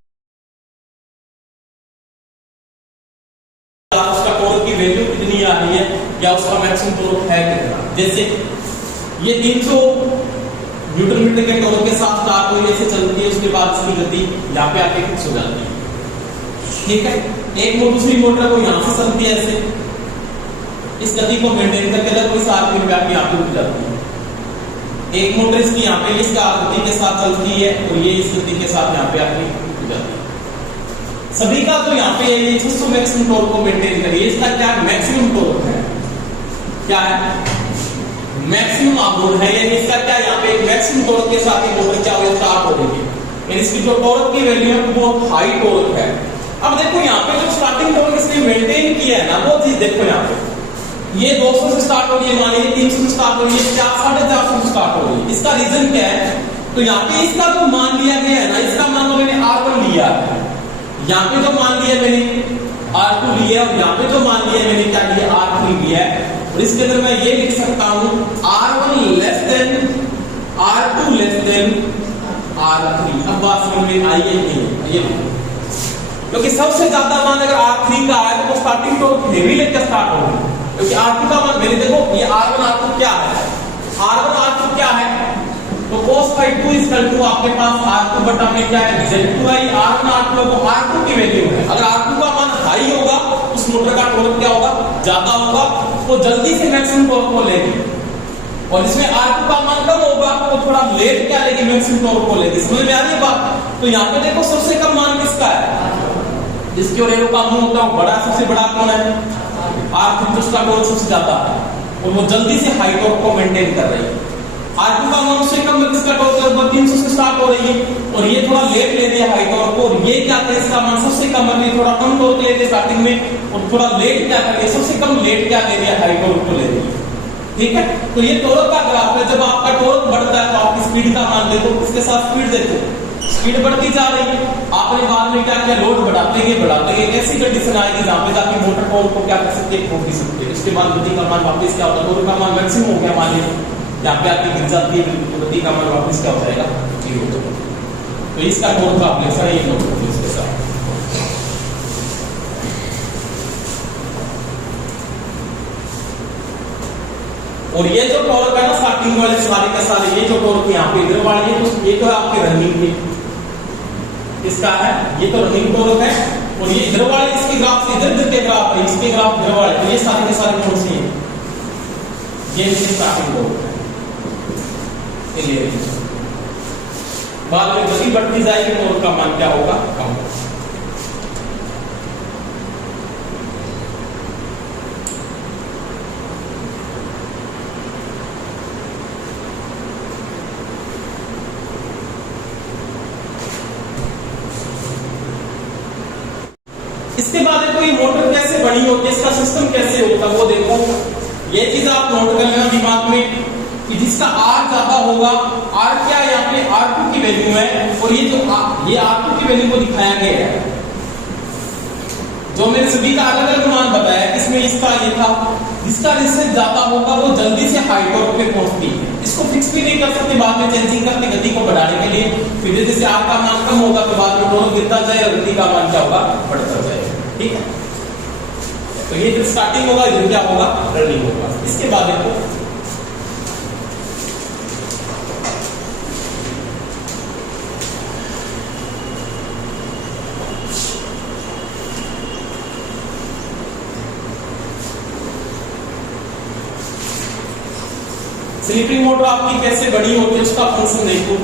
उसका टॉर्क की वैल्यू कितनी आ रही है या उसका मैक्सिमम टॉर्क है कितना। जैसे ये 300 न्यूटन मीटर के टॉर्क के साथ स्टार्ट हुई, ऐसे चलती है, उसके बाद इसकी गति यहाँ पे आके फिक्स हो जाती है। ठीक है, एक दूसरी मोटर को यहाँ से चलती है ऐसे, इस गति को मेंटेन करके अगर कोई आरपीएम पे आके यहाँ पे रुक जाती है। एक मोटर इसकी यहाँ पे इसका गति के साथ चलती है और ये इस गति के साथ यहाँ पे आके रुक जाती है। सभी का तो यहाँ पे ये 600 मैक्सिमम टॉर्क को मेंटेन करिए। इसका क्या मैक्सिमम टॉर्क है? क्या है? मैक्सिमम आघूर्ण है, यानी इसका क्या यहाँ पे मैक्सिमम टॉर्क के साथ ही मोटर क्या हो स्टार्ट हो रही है। यानी इसकी जो टॉर्क की वैल्यू है वो हाई टॉर्क है। अब देखो यहाँ पे जो स्टार्टिंग टॉर्क इसने मेंटेन किया है ना, वो चीज देखो यहाँ पे ये 200 से स्टार्ट हो रही है, मान लीजिए 300 से स्टार्ट हो रही है, 450 से स्टार्ट हो रही है। इसका रीजन क्या है? तो यहाँ पे इसका जो मान लिया गया है ना, इसका मान तो मैंने R1 लिया है, यहाँ पे जो मान लिया मैंने R2 लिया और यहाँ पे जो मान लिया मैंने क्या लिया R3 लिया है। और इसके अंदर मैं ये लिख सकता हूं R1 less than R2 less than R3। अब बात समझ में आई है नहीं? क्योंकि सबसे ज्यादा मान अगर R3 का है तो स्टार्टिंग टॉर्क हेवी लेकर स्टार्ट होगी। क्योंकि R2 का मान मैंने देखो ये R1 R2 क्या है? R1 R2 क्या है? तो cos phi 2 इक्वल टू आपके पास R2 बटा में क्या है? Z2 है। R1 R2 वो R2 की वैल्यू है। अगर R2 का मान हाई होगा उस मोटर का टॉर्क क्या होगा? ज्यादा होगा, वो जल्दी से मैक्सिमम टॉर्क को लेगी। और इसमें R2 का मान कम होगा तो थोड़ा लेट क्या लेगी? मैक्सिमम टॉर्क को लेगी। समझ में आ रही है बात? तो यहाँ पे देखो सबसे कम मान किसका है? जिसके और एरो का मान होता है बड़ा, सबसे बड़ा कौन है? R3, उसका टॉर्क सबसे ज्यादा है और वो जल्दी से हाई टॉर्क को मेंटेन कर रही है। R2 का मान उससे कम, किसका टॉर्क लगभग 300 से स्टार्ट हो रही है और ये थोड़ा लेट ले रही है हाई टॉर्क को। और ये क्या करे? इसका मान सबसे कम है, थोड़ा कम टॉर्क ले रही है स्टार्टिंग में और थोड़ा लेट क्या कर रही है? सबसे कम लेट क्या ले रही है? हाई टॉर्क को ले रही है। ठीक है, तो ये टॉर्क का ग्राफ है। जब आपका टॉर्क बढ़ता है तो आपकी स्पीड का मान देखो, इसके साथ स्पीड देखो, स्पीड बढ़ती जा रही है। आपने बाद में क्या किया? लोड बढ़ाते गए ऐसी कंडीशन आएगी जहां पे जाके मोटर टॉर्क को क्या कर सकते हैं? ठोक भी सकते हैं। उसके बाद गति का मान वापस क्या होता है? टॉर्क का मान मैक्सिमम हो गया, मान लीजिए यहाँ पे आपकी गिर जाती है, गति का मान वापस क्या हो जाएगा? 0 हो जाएगा। तो इसका टॉर्क का ऑपरेशन है ये नोट इसके साथ। और ये जो टॉर्क है ना स्टार्टिंग वाले सारे के सारे, ये जो टॉर्क यहाँ पे इधर वाले हैं, तो ये तो आपके रनिंग के इसका है, ये तो रनिंग टॉर्क है। और ये इधर वाले इसके ग्राफ से इधर के ग्राफ है, इसके ग्राफ इधर वाले, तो ये सारे के सारे कौन से हैं? ये इसके स्टार्टिंग टॉर्क है। बाद में गति बढ़ती जाएगी तो उसका मान क्या होगा? कम। इसके बाद देखो ये मोटर कैसे बनी होती है, इसका सिस्टम कैसे होता है वो देखो। ये चीज आप नोट कर लेना दिमाग में कि जिसका R ज्यादा होगा, R क्या है? यहाँ पे R2 की वैल्यू है और ये जो ये R2 की वैल्यू को दिखाया गया है, जो मैंने सभी का अलग अलग मान बताया, इसमें इसका ये था, जिसका रेजिस्टेंस ज्यादा होगा वो जल्दी से हाई टॉर्क पे पहुंचती है। इसको फिक्स भी नहीं कर सकते, बाद में चेंजिंग करते गति को बढ़ाने के लिए। फिर जैसे R का मान कम होगा तो बाद में टॉर्क गिरता जाएगा, गति का मान क्या होगा? बढ़ता जाएगा। ठीक है, तो ये जब स्टार्टिंग होगा इधर क्या होगा? रनिंग होगा। इसके बाद देखो स्लीपिंग मोटर आपकी कैसे बड़ी होती है, उसका फंक्शन देखो।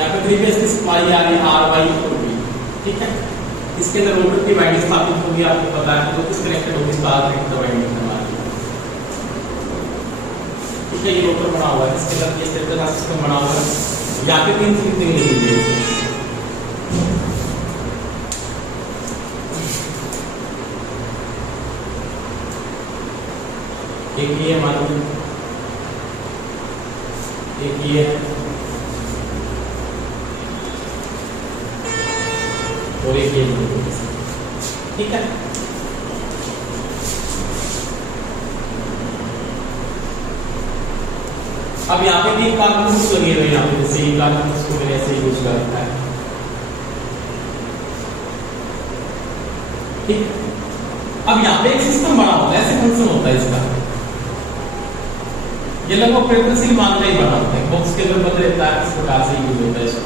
यहाँ पे 3 फेज की सप्लाई आ रही है आर वाई होगी, ठीक है। इसके अंदर रोटर की वाइंडिंग स्थापित होगी, आपको पता है तो किस कनेक्टेड होगी, स्टार कनेक्टेड वाइंडिंग हमारी, ठीक है। ये रोटर बना हुआ है, इसके अंदर ये स्टेटर का सिस्टम बना हुआ है, यहाँ पे 3 स्लिपिंग लगी हुई है। एक ये मान लो, एक ये और एक ये, ठीक है। अब यहाँ पे भी कार्बन लगे हुए, यहाँ पे जैसे कार्बन को मैंने ऐसे यूज कर रखा है, ठीक। अब यहाँ पे एक सिस्टम बना होता है, ऐसे फंक्शन होता है इसका, ये लगभग प्रेफरेंशियल मान का ही बना होता है, बॉक्स के अंदर बदल रहता है, इस प्रकार से यूज होता है इसका।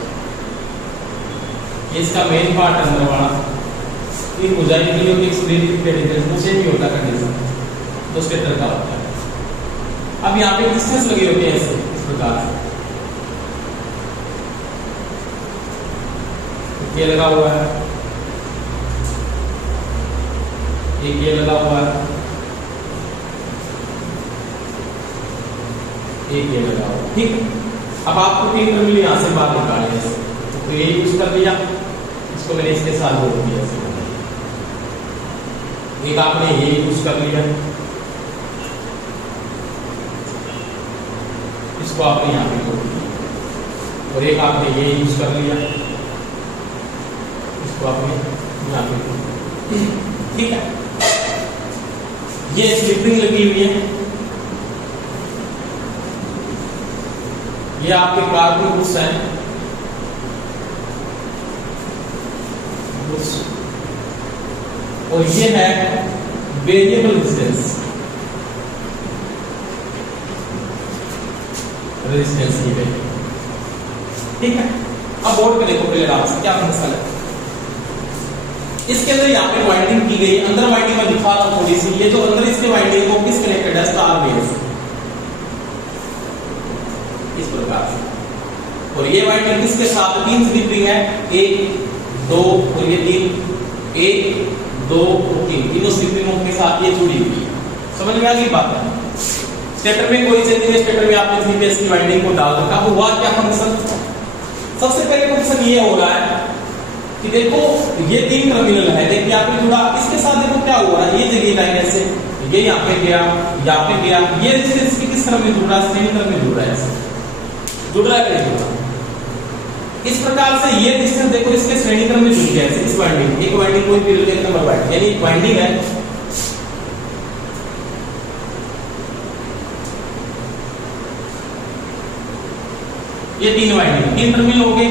ये इसका मेन पार्ट अंदर वाला इन बुझाई के लिए एक स्प्लिट इंटेलिजेंस वो सेम ही होता है कंडीशन, तो स्टेटर का होता है। अब यहाँ पे डिस्टेंस लगे होते हैं ऐसे इस प्रकार से, ये लगा हुआ है, एक ये लगा हुआ है, एक ये लगा हुआ, ठीक। अब आपको 3 टर्मिनल यहाँ से बाहर निकालने हैं, तो ये यूज कर लिया, इसको मैंने इसके साथ जोड़ दिया, एक आपने ये यूज कर लिया, इसको आपने यहाँ पे जोड़ दिया, और एक आपने ये यूज कर लिया, इसको आपने यहाँ पे जोड़ दिया, ठीक है। ये स्लिपिंग लगी हुई है, ये आपके कार्बन बुश है, और ये है वेरिएबल रेजिस्टेंस, रेजिस्टेंस ये है, ठीक है। अब बोर्ड पे देखो पहले आप क्या फंक्शन है, इसके अंदर यहाँ पे वाइंडिंग की गई, अंदर वाइंडिंग में दिखा रहा हूं थोड़ी सी, ये जो अंदर इसके वाइंडिंग को किस कनेक्टेड है, स्टार बेस, इस प्रकार से। और ये वाइंडिंग किसके साथ, 3 स्लिपिंग है, 1 2 और ये 3, 1 2 और 3, तीनों स्लिपिंगों के साथ ये जुड़ी हुई है। समझ में आ गई बात है। स्टेटर में कोई चेंज नहीं, स्टेटर में आपने 3 फेज की वाइंडिंग को डाल रखा, हुआ क्या फंक्शन, सबसे पहले फंक्शन ये हो रहा है कि देखो ये 3 टर्मिनल है, देखिए आपने जुड़ा, इसके साथ देखो क्या हो रहा है, ये जगह लाइन ऐसे, ये यहाँ पे गया, यहाँ पे गया, ये रेजिस्टेंस किस तरह में जुड़ रहा है, श्रेणी क्रम में जुड़ रहा है, ऐसे जुड़ रहा है कि नहीं जुड़ रहा। इस प्रकार से ये रेजिस्टेंस देखो इसके श्रेणी क्रम में जुड़ गया है, इस वाइंडिंग, एक वाइंडिंग कोई पीरियड एक नंबर वाइंडिंग, यानी एक वाइंडिंग है, ये 3 वाइंडिंग, 3 टर्मिनल हो गए,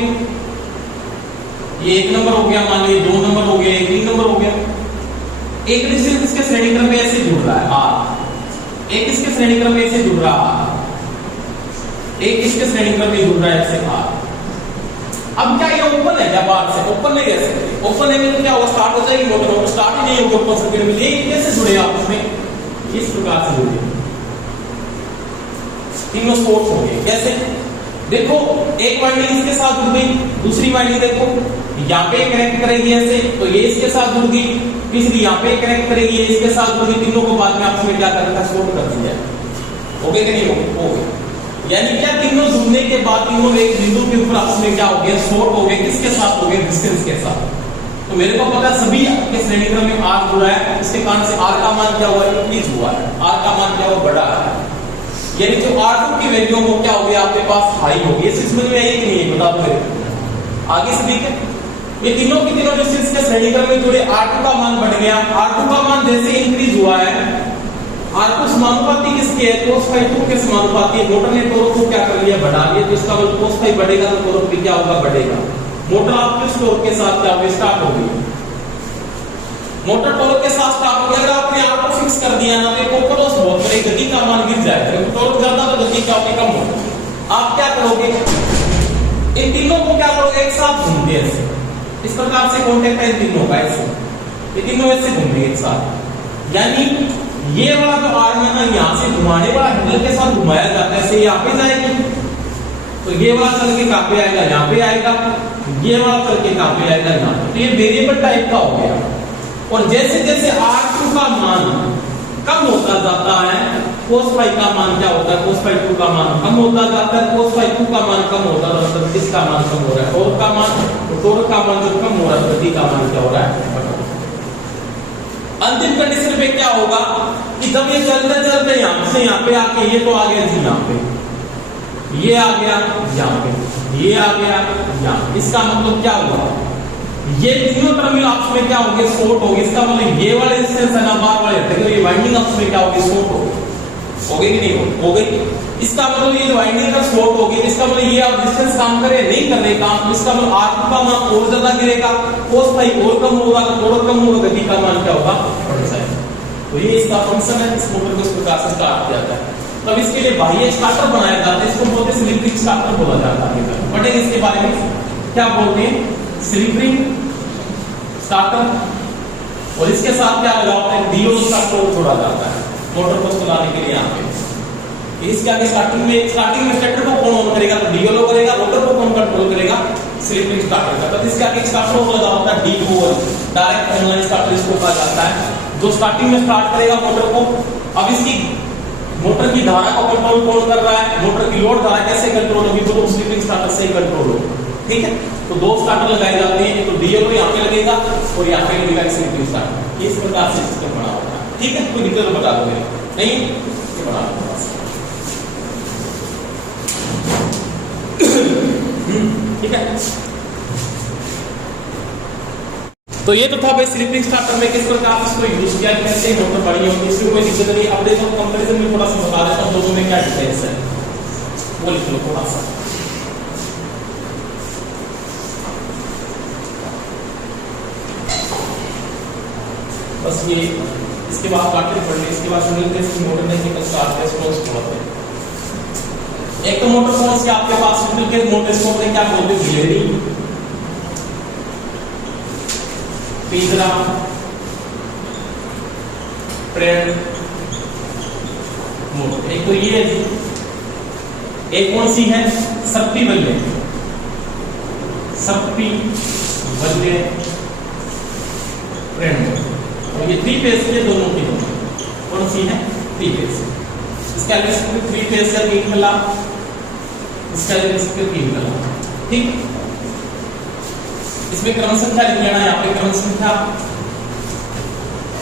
ये 1 नंबर हो गया, मान लीजिए 2 नंबर हो गया, 3 नंबर हो गया। एक रेजिस्टेंस इसके श्रेणी क्रम में ऐसे जुड़ रहा है R, एक इसके श्रेणी क्रम में ऐसे जुड़ रहा है, एक इसके श्रेणी क्रम में जुड़ रहा है ऐसे R। अब क्या ये ओपन है क्या, बाहर से ओपन नहीं रह सकते, ओपन है तो क्या होगा, स्टार्ट हो जाएगी मोटर, स्टार्ट ही नहीं होगी ओपन सर्किट में, ये कैसे जुड़े आपस में, इस प्रकार से जुड़े, तीनों स्पोर्ट्स हो गए। कैसे देखो, एक वाइंडिंग इसके साथ जुड़ गई, दूसरी वाइंडिंग देखो यहाँ पे कनेक्ट करेगी ऐसे, तो ये इसके साथ जुड़ गई, तीसरी यहाँ पे कनेक्ट करेगी, ये इसके साथ जुड़ गई, तीनों को बाद में आपस में क्या कर रखा है, शॉर्ट कर दिया, हो गए कि नहीं हो गए। यानी क्या, तीनों जुड़ने के बाद तीनों एक बिंदु के ऊपर आपस में क्या हो गया, शॉर्ट हो गए, किसके साथ हो गए, डिस्टेंस के साथ। तो मेरे को पता है सभी के श्रेणी क्रम में R जुड़ा है, इसके कारण से R का मान क्या हुआ, इंक्रीज हुआ है, R का मान क्या हुआ, बढ़ा है, यानी जो R2 की वैल्यू हो क्या हो गया आपके पास, हाई हो गई। ये समझ में आई कि नहीं, बता दो मेरे आगे से, ठीक है। ये तीनों की तीनों जो इसके श्रेणी क्रम में जुड़े, R2 का मान बढ़ गया, R2 का मान जैसे इंक्रीज हुआ है, R2 समानुपाती किसके है, cos phi 2 के समानुपाती है, मोटर ने टॉर्क को क्या कर लिया, बढ़ा लिया, तो इसका मतलब cos phi बढ़ेगा तो टॉर्क भी क्या होगा, बढ़ेगा। मोटर आपके इस टॉर्क के साथ क्या होगी, स्टार्ट होगी, मोटर टॉर्क के साथ स्टार्ट हो गया। अगर आपने R को फिक्स कर दिया ना, तो ऊपर उस बहुत बड़ी गति का मान गिर जाएगा, टॉर्क ज्यादा तो गति क्या होगी, कम होगी। आप क्या करोगे, इन तीनों को क्या करोगे, एक साथ घूमते हैं ऐसे, इस प्रकार से कॉन्टेक्ट है इन तीनों का, ऐसे ये तीनों ऐसे घूमेंगे एक साथ। यानी ये वाला जो आर्म है ना, यहाँ से घुमाने वाला हैंडल के साथ घुमाया जाता है, ऐसे यहाँ पे जाएगी, तो ये वाला चल के कहां पे आएगा, यहाँ पे आएगा, ये वाला चल के कहां पे आएगा, यहाँ पे। तो ये वेरिएबल टाइप का हो गया। और जैसे जैसे R2 का मान कम होता जाता है, cos phi का मान क्या होता है, cos phi 2 का मान कम होता जाता है, cos phi 2 का मान कम होता जाता है, किसका मान कम हो रहा है, और का मान, टोर का मान जब कम हो रहा है तो d का मान क्या हो रहा है, अंतिम कंडीशन पे क्या होगा कि जब ये चलते चलते यहां से यहां पे आके ये तो आ गया जी, यहां पे ये आ गया, यहां पे ये आ गया, यहां, इसका मतलब क्या हुआ, ये तीनों टर्मिनल आपस में क्या होंगे, शॉर्ट होंगे। इसका मतलब ये वाले रेजिस्टेंस है ना, बार वाले तो ये वाइंडिंग आपस में क्या होगी, शॉर्ट होगी कि नहीं हो गई। इसका मतलब ये वाइंडिंग का शॉर्ट होगी, इसका मतलब ये आप रेजिस्टेंस काम करे नहीं कर रहे काम, इसका मतलब R2 का मान और ज्यादा गिरेगा, cos phi और कम होगा, तो थोड़ा कम होगा, गति का मान क्या होगा, बढ़ जाएगा। तो ये इसका फंक्शन है, इस मोटर को इस प्रकार से स्टार्ट किया जाता है। तब इसके लिए बाह्य स्टार्टर बनाया जाता है, इसको बोलते हैं स्लिप रिंग स्टार्टर बोला जाता है। पढ़ेंगे इसके बारे में, क्या बोलते हैं, स्लिप रिंग स्टार्टर। और इसके साथ क्या लगा होता है, डीओ स्टार्टर जोड़ा जाता है मोटर को चलाने के लिए। यहाँ पे इसके आगे स्टार्टिंग में स्टार्टर को कौन ऑन करेगा, तो डीओ करेगा, मोटर को कौन कंट्रोल करेगा, स्लिप रिंग स्टार्टर का। तब इसके आगे स्टार्टर को लगा होता है डीओ, डायरेक्ट ऑनलाइन स्टार्टर इसको कहा जाता है, जो स्टार्टिंग में स्टार्ट करेगा मोटर को। अब इसकी मोटर की धारा को कंट्रोल कौन कर रहा है, मोटर की लोड धारा कैसे कंट्रोल होगी, तो स्लिप रिंग स्टार्टर से ही कंट्रोल होगी। ठीक है, तो दो स्टार्टर लगाए जाते हैं, तो डीएल यहाँ पे लगेगा और यहाँ पे लगेगा स्लिप रिंग स्टार्टर। इस प्रकार से सिस्टम बना होता है। ठीक है, कोई दिक्कत बता दोगे नहीं, ये बना दो। ठीक है, तो ये तो था भाई स्लिप रिंग स्टार्टर में किस प्रकार से इसको यूज किया, कैसे मोटर बड़ी होगी, इसमें कोई दिक्कत नहीं। अब देखो कंपैरिजन में थोड़ा सा बता देता हूं दोनों में क्या डिफरेंस है, वो लिख लो थोड़ा सा। बस ये इसके बाद काटे पढ़ ले, इसके बाद सुनिए इसकी मोटर ने कितना स्टार्ट रेस्पॉन्स बोलते हैं। एक तो मोटर कौन सी आपके पास सिंगल केज मोटर, इसको अपने क्या बोलते हैं, गिलेरी, तीसरा ट्रेड मोटर। एक तो ये है, एक कौन सी है, सप्पी बल्ले, सप्पी बल्ले ट्रेड मोटर। और ये 3 फेज के दोनों की कौन सी है, 3 फेज। इसका इलेक्ट्रिक 3 फेज का 3 कला, इसका इलेक्ट्रिक 3 कला। ठीक, इसमें क्रम संख्या लिख लेना, यहाँ पे क्रम संख्या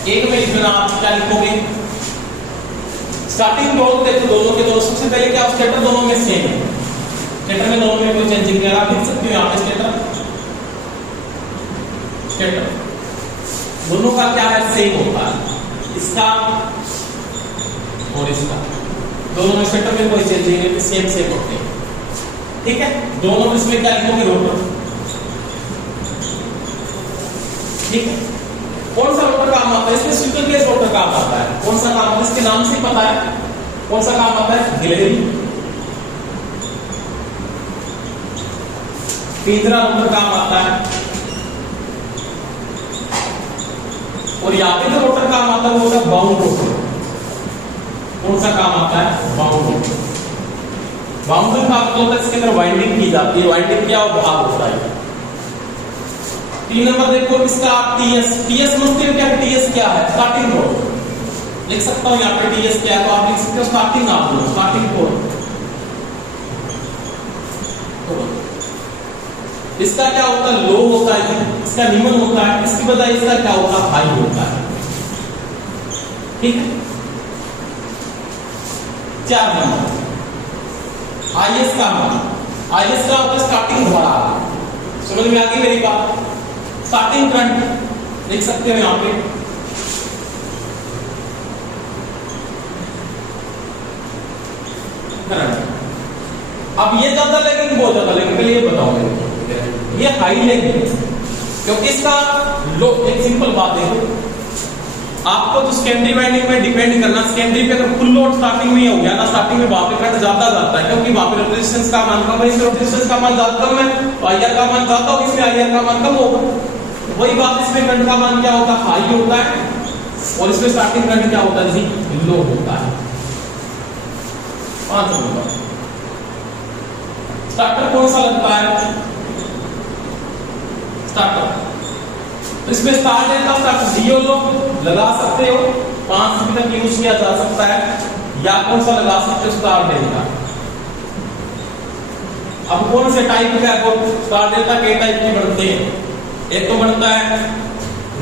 1 में लिखना, आप क्या लिखोगे, स्टार्टिंग लोड देखो दोनों के दोनों, सबसे पहले क्या स्टेटर दोनों में सेम है, स्टेटर में दोनों में कोई चेंजिंग नहीं, आप लिख सकते हो यहाँ पे स्टेटर दोनों का क्या है, सेम होता है, इसका और इसका, दोनों में स्टेटर में कोई चेंजिंग नहीं, सेम सेम होते हैं। ठीक है, दोनों में इसमें क्या लिखोगे, रोटर। ठीक है, कौन सा रोटर काम आता है, इसमें सिंगल केज रोटर काम आता है। कौन सा काम आता है, इसके नाम से ही पता है कौन सा काम आता है, गिलेरी। तीसरा रोटर काम आता है, और यहाँ पे जो रोटर काम आता है वो होता है बाउंड रोटर। कौन सा काम आता है, बाउंड रोटर। बाउंड का मतलब होता है इसके अंदर वाइंडिंग की जाती है, वाइंडिंग क्या भाग होता है। 3 नंबर देखो इसका टीएस, टीएस मतलब क्या, टीएस क्या है, स्टार्टिंग कोड लिख सकता हूं, यहाँ पे टीएस क्या है तो आप लिख सकते हो स्टार्टिंग, आप लो स्टार्टिंग कोड। इसका क्या होता है, लो होता है, इसका निम्न होता है, इसकी बजाय इसका क्या होता है, हाई होता है। ठीक है, 4 नंबर आईएस का मान, आईएस का होता है स्टार्टिंग धारा। समझ में आ गई मेरी बात, स्टार्टिंग करंट लिख सकते हो यहां पे, करंट। अब ये ज्यादा लगेगी, बहुत ज्यादा लगेगी, पहले ये बताओ, ये हाई लगेगी क्योंकि इसका लो। एक सिंपल बात है, आपको तो सेकेंडरी वाइंडिंग में डिपेंड करना, सेकेंडरी पे अगर फुल लोड स्टार्टिंग में हो गया ना, स्टार्टिंग में वहां पे करंट ज्यादा जाता है क्योंकि वहां पे रेजिस्टेंस का मान कम है, इसमें रेजिस्टेंस का मान ज्यादा कम है, तो आईआर का मान ज्यादा होगा, इसमें आईआर का मान कम होगा। वही बात इसमें करंट का मान क्या होता है, हाई होता है, और इसमें स्टार्टिंग करंट क्या होता है जी, लो होता है। 5 नंबर स्टार्टर कौन सा लगता है? स्टार्टर। इसमें स्टार्ट डेल्टा स्टार्ट डीओलो लगा सकते हो, 5 सीपी तक यूज किया जा सकता है, या कौन सा लगा सकते हो? Star delta. अब कौन से टाइप का है? स्टार डेल्टा कई टाइप के बनते हैं। एक तो बनता है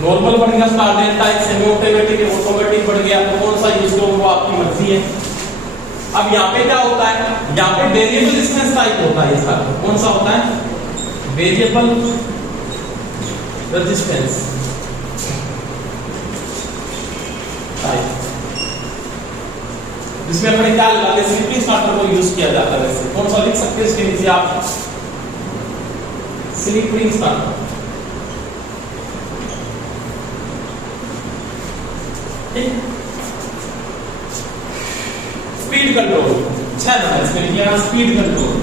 नॉर्मल बन गया स्टार डेल्टा, एक सेमी ऑटोमेटिक, ऑटोमेटिक बन गया, तो कौन सा यूज करो वो आपकी मर्जी है। अब यहाँ पे क्या होता है? यहाँ पे वेरिएबल डिस्टेंस टाइप होता है इसका। कौन सा होता है? वेरिएबल रेजिस्टेंस टाइप, जिसमें अपने क्या लगाते हैं? स्लिपिंग स्टार्टर को यूज किया जाता है। वैसे कौन सा लिख सकते हैं इसके नीचे आप? Slip ring starter. Speed control 6 number इसमें लिखिएगा, स्पीड कंट्रोल।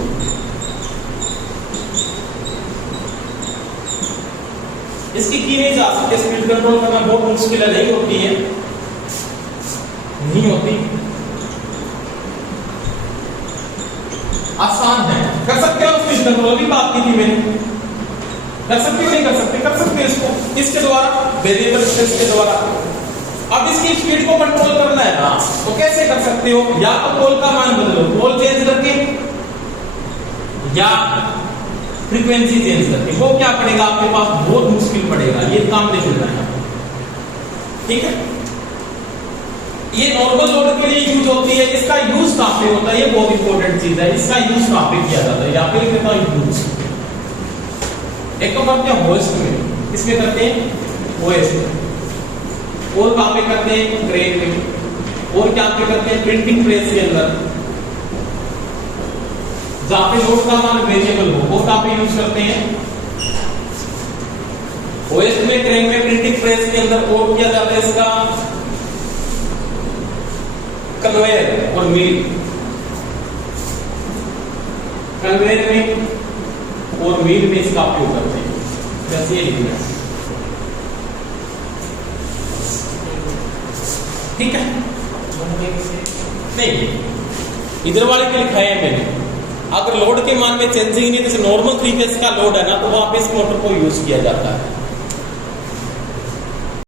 इसकी की नहीं जा सकती, स्पीड कंट्रोल करना बहुत मुश्किल है, नहीं होती है, नहीं होती, आसान है। कर सकते हो स्पीड कंट्रोल की बात की थी मैंने, कर सकते हो नहीं कर सकते? कर सकते हो इसको, इसके द्वारा, वेरिएबल डिस्टेंस के द्वारा। अब इसकी स्पीड को कंट्रोल करना है ना, तो कैसे कर सकते हो? या तो पोल का मान बदलो, पोल चेंज करके, या फ्रीक्वेंसी चेंज करके। वो क्या पड़ेगा आपके पास? बहुत मुश्किल पड़ेगा, ये काम नहीं चल रहा है। ठीक है, ये नॉर्मल लोड के लिए यूज होती है। इसका यूज कहां पे होता है? ये बहुत इंपॉर्टेंट चीज है। इसका यूज कहां पे किया जाता है? यहाँ पे लिखता हूं यूज। एक तो करते हैं होस्ट में, इसमें करते हैं ओएस में, और कहां पे करते हैं? क्रेन में, और क्या पे करते हैं? प्रिंटिंग प्रेस के अंदर, जहां पे लोड का मान वेरिएबल हो, वो कहां पे यूज करते हैं? ओएस में, क्रेन में, प्रिंटिंग प्रेस के अंदर। और किया जाता है इसका कन्वेयर और मिल, कन्वेयर में और मिल में इसका उपयोग करते हैं। जैसे ये लिखना है, ठीक है? नहीं, इधर वाले के लिखा है मैंने। अगर लोड के मान में चेंजिंग नहीं, जैसे नॉर्मल 3 फेज का लोड है ना, तो वहां पे इस मोटर को यूज किया जाता है।